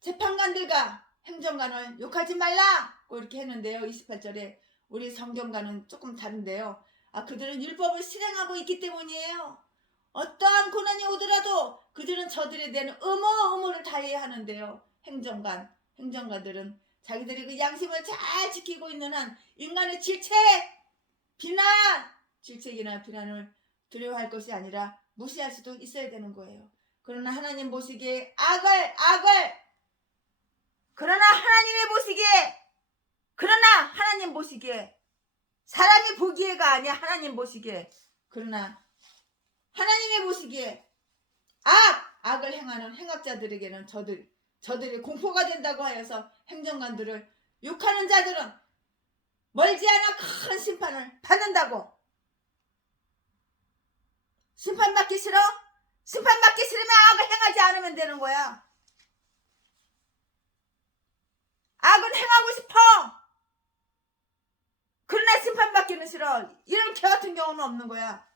재판관들과 행정관을 욕하지 말라고 이렇게 했는데요. 28절에 우리 성경과는 조금 다른데요. 그들은 율법을 실행하고 있기 때문이에요. 어떠한 고난이 오더라도 그들은 저들에 대한 의무를 다해야 하는데요. 행정가들은 자기들이 그 양심을 잘 지키고 있는 한 인간의 질책이나 비난을 두려워할 것이 아니라 무시할 수도 있어야 되는 거예요. 그러나 하나님 보시기에 그러나 하나님 보시기에 사람이 보기에가 아니야. 하나님 보시기에. 그러나 하나님이 보시기에 악을 행하는 행악자들에게는 저들이 공포가 된다고 하여서 행정관들을 욕하는 자들은 멀지 않아 큰 심판을 받는다고. 심판받기 싫어? 심판받기 싫으면 악을 행하지 않으면 되는 거야. 악은 행하고 싶어. 그러나 심판받기는 싫어. 이런 개 같은 경우는 없는 거야.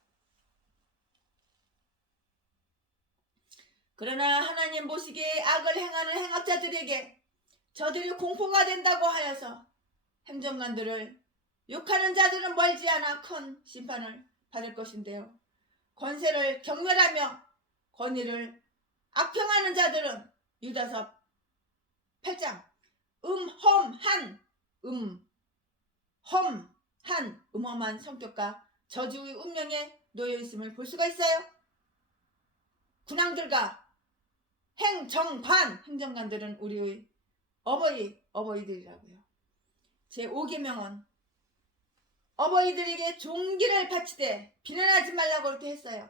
그러나 하나님 보시기에 악을 행하는 행악자들에게 저들이 공포가 된다고 하여서 행정관들을 욕하는 자들은 멀지 않아 큰 심판을 받을 것인데요. 권세를 경멸하며 권위를 악평하는 자들은 유다서 8장 음험한 성격과 저주의 운명에 놓여 있음을 볼 수가 있어요. 군왕들과 행정관들은 우리의 어버이들이라고요. 제5계명은 어버이들에게 종기를 바치되 비난하지 말라고 그렇게 했어요.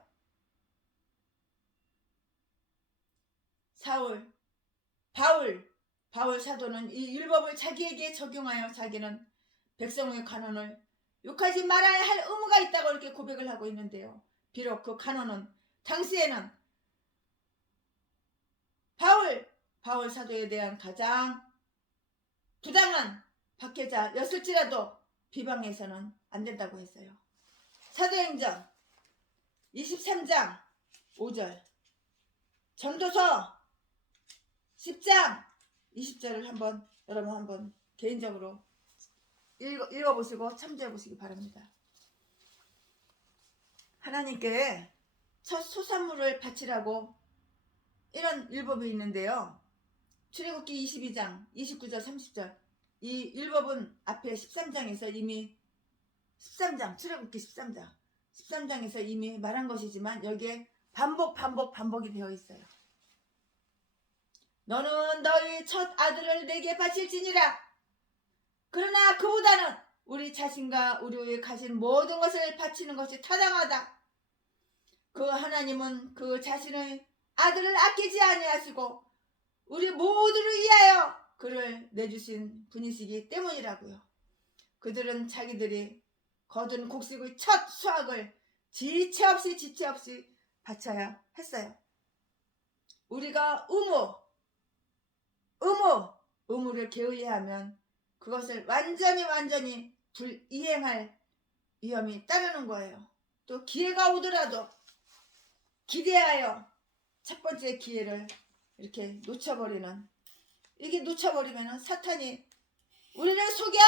바울 사도는 이 율법을 자기에게 적용하여 자기는 백성의 간언을 욕하지 말아야 할 의무가 있다고 이렇게 고백을 하고 있는데요. 비록 그 간언은 당시에는 바울 사도에 대한 가장 부당한 박해자였을지라도 비방해서는 안 된다고 했어요. 사도행전 23장 5절, 전도서 10장 20절을 여러분 한번 개인적으로 읽어보시고 참조해보시기 바랍니다. 하나님께 첫 소산물을 바치라고 이런 율법이 있는데요. 출애굽기 22장 29절 30절, 이 율법은 앞에 13장에서 이미 출애굽기 13장에서 이미 말한 것이지만 여기에 반복이 되어 있어요. 너는 너희 첫 아들을 내게 바칠지니라. 그러나 그보다는 우리 자신과 우리의 가진 모든 것을 바치는 것이 타당하다. 그 하나님은 그 자신의 아들을 아끼지 아니하시고 우리 모두를 위하여 그를 내주신 분이시기 때문이라고요. 그들은 자기들이 거둔 곡식의 첫 수확을 지체 없이 바쳐야 했어요. 우리가 의무를 게을리하면 그것을 완전히 불이행할 위험이 따르는 거예요. 또 기회가 오더라도 기대하여 첫 번째 기회를 이렇게 놓쳐버리는, 이게 놓쳐버리면 사탄이 우리를 속여.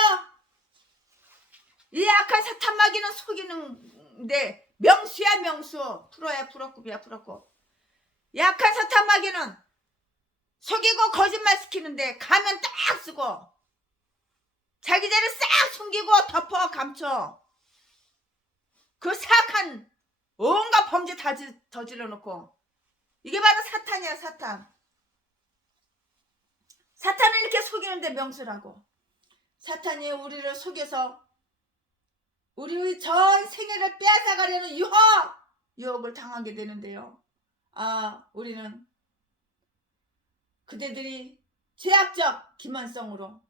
이 악한 사탄 마귀는 속이는데 명수야 명수. 프로야 프로급이야 프로급. 이 악한 사탄 마귀는 속이고 거짓말 시키는데 가면 딱 쓰고 자기 죄를 싹 숨기고 덮어 감춰. 그 사악한 온갖 범죄 다 저질러 놓고. 이게 바로 사탄이야 사탄. 사탄을 이렇게 속이는데 명수라고. 사탄이 우리를 속여서 우리의 전 생애를 빼앗아가려는 유혹을 당하게 되는데요. 우리는 그대들이 죄악적 기만성으로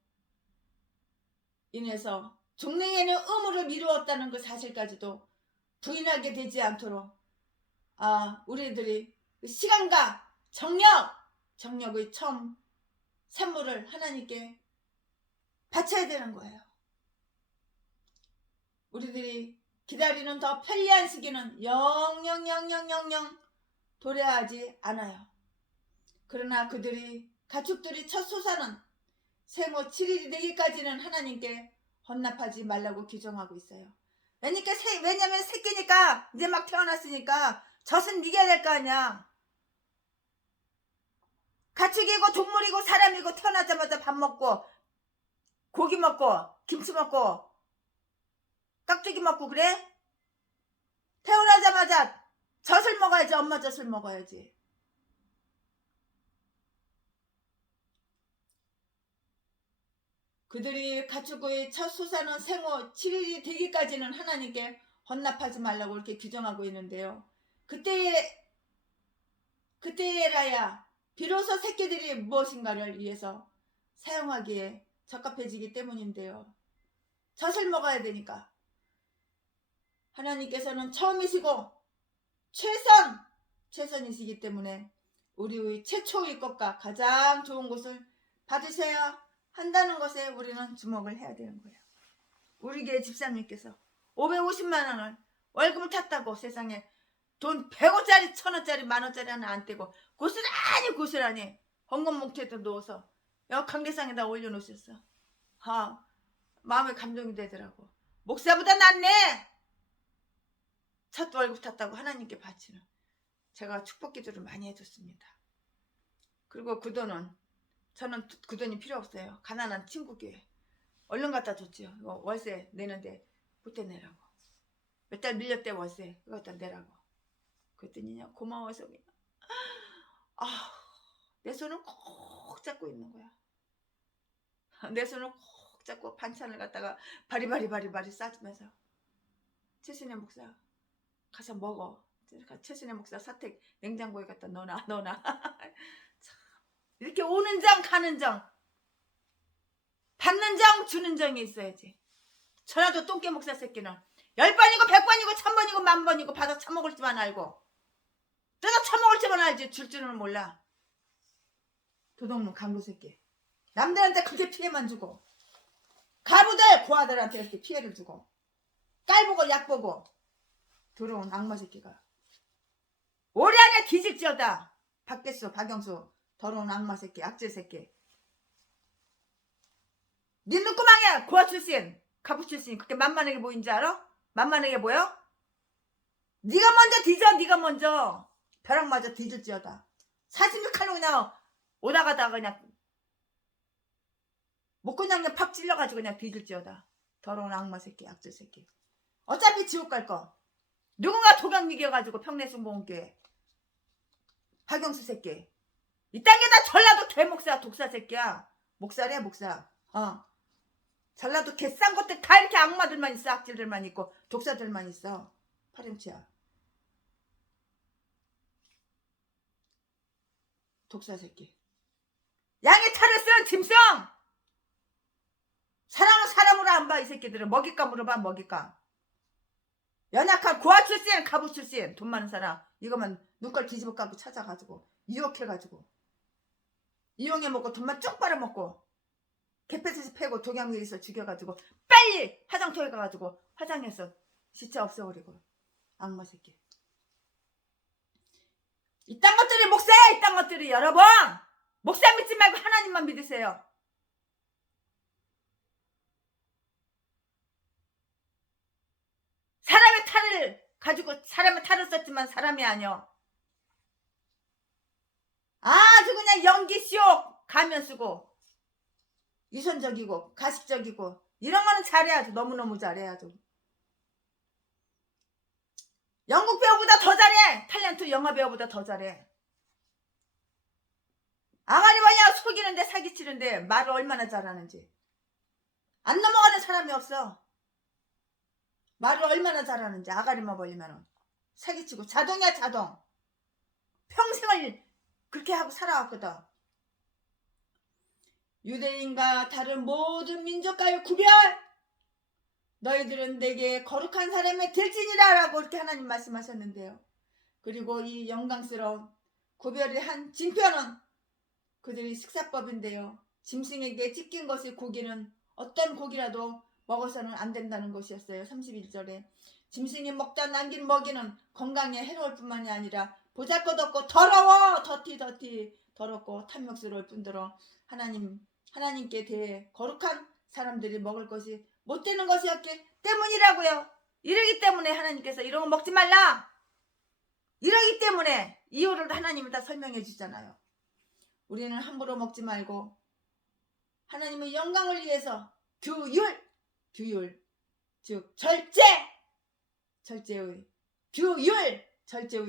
인해서 종랭이에는 의무를 미루었다는 그 사실까지도 부인하게 되지 않도록 우리들이 시간과 정력의 처음 산물을 하나님께 바쳐야 되는 거예요. 우리들이 기다리는 더 편리한 시기는 영영 도래하지 않아요. 그러나 가축들이 첫 소사는 생후 7일이 되기까지는 하나님께 헌납하지 말라고 규정하고 있어요. 왜냐면 새끼니까 이제 막 태어났으니까 젖은 이겨야 될 거 아니야. 가축이고 동물이고 사람이고 태어나자마자 밥 먹고 고기 먹고 김치 먹고 깍두기 먹고 그래? 태어나자마자 젖을 먹어야지. 엄마 젖을 먹어야지. 그들이 가축의 첫 소사는 생후 7일이 되기까지는 하나님께 헌납하지 말라고 이렇게 규정하고 있는데요. 그때라야 비로소 새끼들이 무엇인가를 위해서 사용하기에 적합해지기 때문인데요. 젖을 먹어야 되니까. 하나님께서는 처음이시고 최선이시기 때문에 우리의 최초의 것과 가장 좋은 것을 받으셔야 한다는 것에 우리는 주목을 해야 되는 거예요. 우리 교회 집사님께서 550만 원을 월급을 탔다고 세상에 돈 100원짜리 1000원짜리 만원짜리 하나 안 떼고 고스란히 헌금 뭉태에도 넣어서 강대상에다 올려놓으셨어. 마음에 감동이 되더라고. 목사보다 낫네. 첫 월급 탔다고 하나님께 바치는. 제가 축복 기도를 많이 해줬습니다. 그리고 그 돈은 저는 그 돈이 필요 없어요. 가난한 친구 교회 얼른 갖다 줬지요. 월세 내는데 그때 내라고. 몇 달 밀렸대 월세. 그거 갖다 내라고. 그랬더니 고마워서 그냥 내 손을 콕 잡고 있는 거야. 내 손을 콕 잡고 반찬을 갖다가 바리바리 싸주면서 최순애 목사 가서 먹어. 최순애 목사 사택 냉장고에 갖다 넣어놔. 이렇게 오는 정 가는 정, 받는 정 주는 정이 있어야지. 전화도 똥개 목사 새끼는 10번이고 100번이고 1000번이고 10,000번이고 받아 처먹을 줄만 알고, 내가 처먹을 줄만 알지 줄 줄은 몰라. 도둑놈 강도 새끼. 남들한테 그렇게 피해만 주고 가부들 고아들한테 이렇게 피해를 주고 깔보고 약보고 들어온 악마 새끼가 올해 안에 뒤질지어다. 박경수 더러운 악마 새끼, 악질 새끼. 네 눈구멍이야. 고아 출신, 가부 출신. 그렇게 만만하게 보이는지 알아? 만만하게 보여? 네가 먼저 뒤져. 네가 먼저 벼락 맞아 뒤질지어다. 46칼로 그냥 오다가다가 그냥 목구멍에 팍 찔러가지고 그냥 뒤질지어다. 더러운 악마 새끼, 악질 새끼. 어차피 지옥 갈 거. 누군가 도gang 이겨가지고 평내승보원교회 박영수 새끼. 이 땅에 다 전라도 개목사 독사 새끼야. 목사래 목사. 전라도 개싼 것들 다 이렇게 악마들만 있어. 악질들만 있고 독사들만 있어. 파렴치야. 독사 새끼. 양의 탈을 쓴 짐승. 사람은 사람으로 안 봐. 이 새끼들은 먹잇감으로 봐. 먹잇감. 연약한 고아 출신, 가부 출신, 돈 많은 사람 이거만 눈깔 뒤집어 까고 찾아가지고 유혹해가지고 이용해 먹고 돈만 쭉 빨아먹고 개패스에서 패고 독양위에서 죽여가지고 빨리 화장터에 가가지고 화장해서 시체 없애버리고. 악마 새끼. 이딴 것들이 목사야. 이딴 것들이. 여러분 목사 믿지 말고 하나님만 믿으세요. 사람의 탈을 가지고 사람의 탈을 썼지만 사람이 아니여. 아주 그냥 연기쇼 가면 쓰고 이선적이고 가식적이고 이런 거는 잘해야죠. 너무너무 잘해야죠. 영국 배우보다 더 잘해. 탤런트 영화 배우보다 더 잘해. 아가리 마냥 속이는데 사기치는데 말을 얼마나 잘하는지. 안 넘어가는 사람이 없어. 말을 얼마나 잘하는지. 아가리만 벌리면 사기치고. 자동이야 자동. 평생을 그렇게 하고 살아왔거든. 유대인과 다른 모든 민족과의 구별, 너희들은 내게 거룩한 사람의 들지니라 라고 이렇게 하나님 말씀하셨는데요. 그리고 이 영광스러운 구별을 한 징표는 그들의 식사법인데요. 짐승에게 찢긴 것의 고기는 어떤 고기라도 먹어서는 안 된다는 것이었어요. 31절에 짐승이 먹다 남긴 먹이는 건강에 해로울 뿐만이 아니라 보잘것없고 더러워. 더티 더럽고 탐욕스러울 뿐더러 하나님께 대해 거룩한 사람들이 먹을 것이 못 되는 것이었기 때문이라고요. 이러기 때문에 하나님께서 이런 거 먹지 말라. 이러기 때문에 이유를 하나님은 다 설명해 주잖아요. 우리는 함부로 먹지 말고 하나님의 영광을 위해서 규율 즉 절제의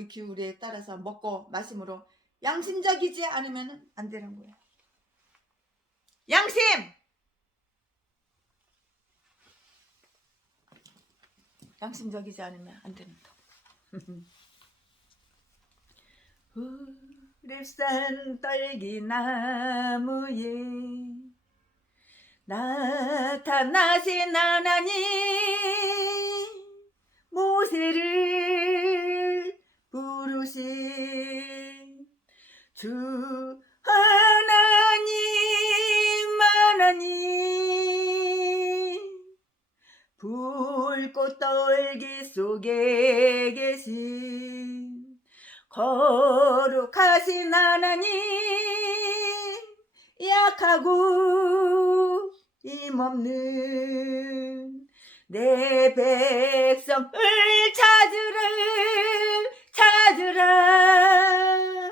규율에 따라서 먹고 마심으로 양심적이지 않으면 안 되는 거야. 양심적이지 않으면 안 된다. 립산 딸기나무에 나타나신 하나님 모세를 부르신 주 하나님 불꽃 떨기 속에 계신 거룩하신 하나님 약하고 힘없는 내 백성을 찾으라.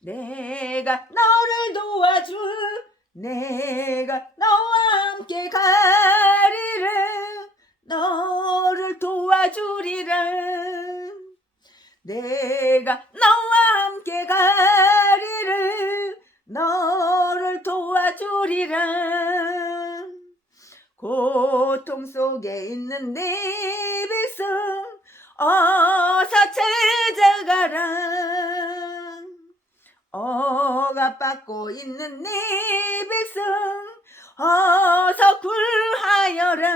내가 너를 도와주 내가 너와 함께 가리라. 너를 도와주리라. 내가 너와 함께 가리라. 너를 도와주리라. 고통 속에 있는 내 백성 어서 찾아가라. 억압받고 있는 내 백성 어서 굴하여라.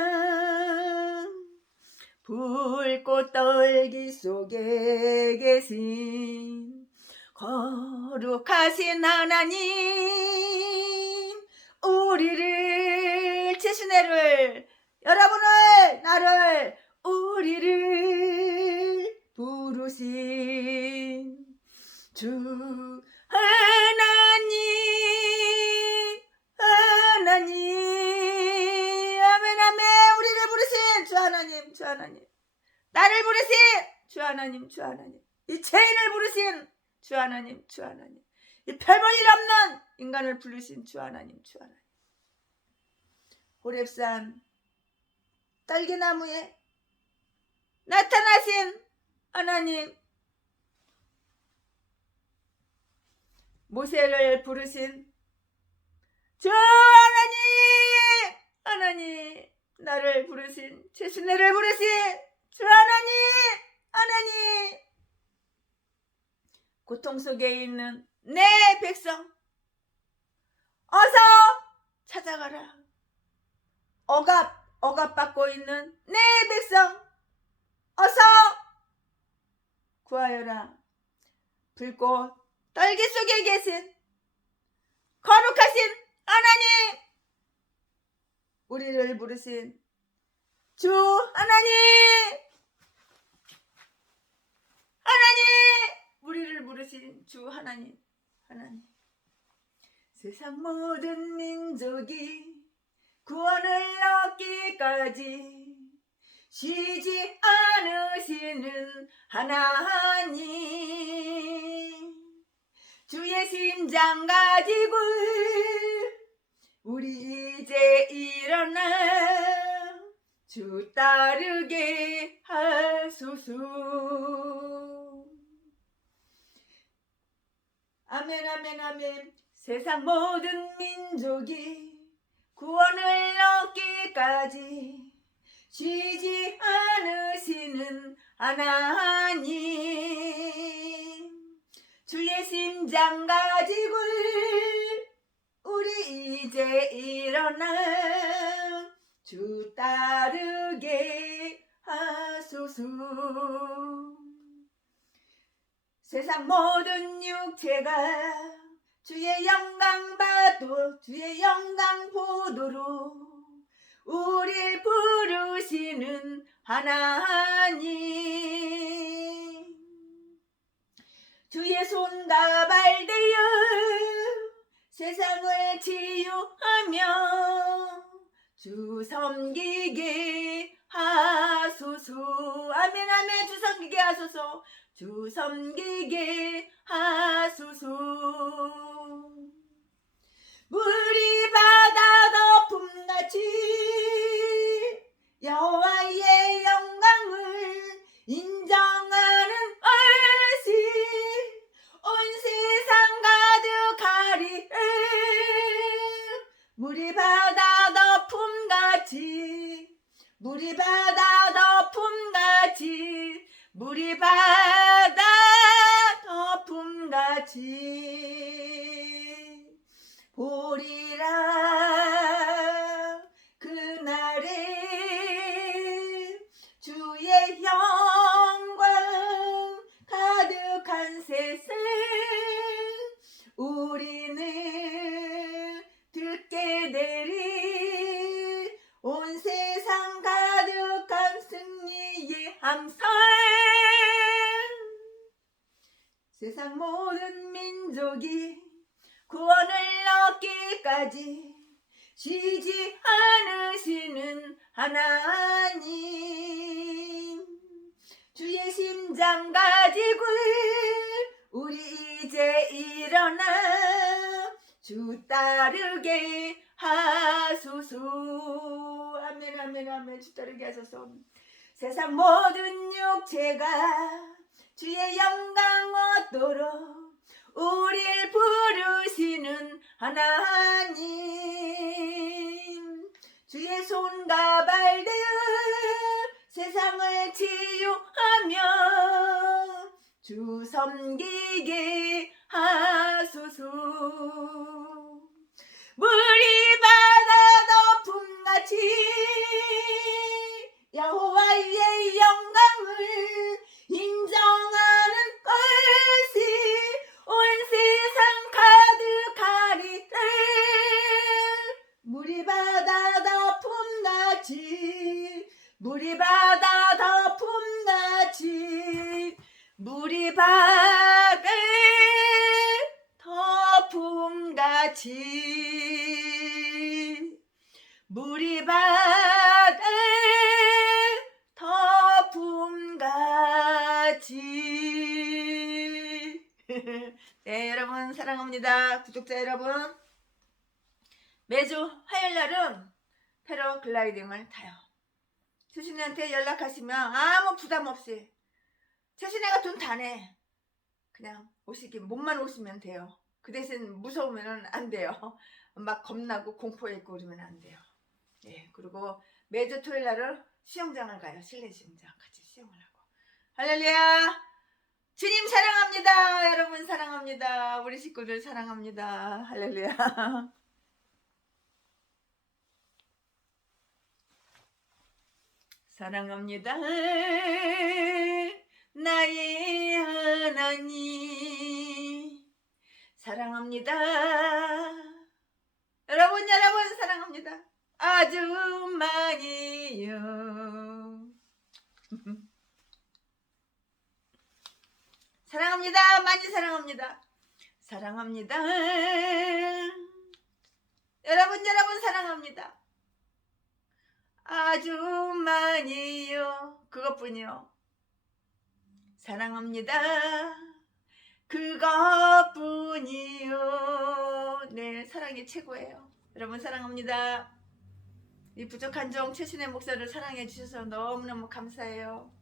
불꽃 떨기 속에 계신 거룩하신 하나님 우리를 최신애를 여러분을 나를 우리를 부르신 주 하나님 아멘 아멘. 우리를 부르신 주 하나님 나를 부르신 주 하나님 이 죄인을 부르신 주 하나님 이 별 볼 일 없는 인간을 부르신 주 하나님 호렙산 딸기나무에 나타나신 하나님 모세를 부르신 주 하나님 나를 부르신 최신애를 부르신 주 하나님 고통 속에 있는 내 백성 어서 찾아가라. 억압받고 있는 내 백성 어서 구하여라. 불꽃 떨기 속에 계신 거룩하신 하나님 우리를 부르신 주 하나님, 하나님, 우리를 부르신 주 하나님, 하나님. 세상 모든 민족이 구원을 얻기까지 쉬지 않으시는 하나님, 주의 심장 가지고 우리 이제 일어나 주 따르게 하소서. 아멘, 아멘, 아멘. 세상 모든 민족이 구원을 얻기까지 쉬지 않으시는 하나님, 주의 심장 가지고 우리 이제 일어나 주 따르게 하소서. 세상 모든 육체가 주의 영광 보도록 우릴 부르시는 하나님, 주의 손과 발 대여 세상을 치유하며 주 섬기게 하소서. 아멘, 아멘. 주 섬기게 하소서. 주 섬기게 하소서. 물이 바다 덮음같이 여호와의 영광을 인정하는 얼씨 온 세상 가득하리. 물이 바다 덮음같이, 물이 바다 덮음같이, 물이 바다 덮음같이 보리라. 그날에 주의 영광 가득한 세상 우리는 듣게 되리. 온 세상 가득한 승리의 함성. 세상 모든 민족이 구원을 얻기까지 쉬지 않으시는 하나님, 주의 심장 가지고 우리 이제 일어나 주 따르게 하소서. 아멘, 아멘, 아멘. 주 따르게 하소서. 세상 모든 육체가 주의 영광 얻도록 우릴 부르시는 하나님, 주의 손과 발 대어 세상을 치유하며 주 섬기게 하소서. 물이 바다 덮음같이 여호와의 영광을 인정하는 것이 온 세상 가득하리. 물이 바다 덮음같이, 물이 바다 덮음같이, 물이 바다 덮음같이, 물이 바다 덮음같이. 네, 여러분 사랑합니다. 구독자 여러분, 매주 화요일날은 패러글라이딩을 타요. 최신이한테 연락하시면 아무 부담 없이 최신이가 돈 다 내. 그냥 몸만 오시면 돼요. 그 대신 무서우면 안 돼요. 막 겁나고 공포에 있고 그러면 안 돼요. 네, 그리고 매주 토요일날은 수영장을 가요. 실내 수영장 같이 수영을 하고. 할렐루야. 주님 사랑합니다. 여러분 사랑합니다. 우리 식구들 사랑합니다. 할렐루야. 사랑합니다. 나의 하나님 사랑합니다. 여러분 사랑합니다. 아주 많이요. 사랑합니다. 많이 사랑합니다. 사랑합니다. 여러분 사랑합니다. 아주 많이요. 그것뿐이요. 사랑합니다. 그것뿐이요. 네, 사랑이 최고예요. 여러분 사랑합니다. 이 부족한 종 최신의 목사를 사랑해 주셔서 너무너무 감사해요.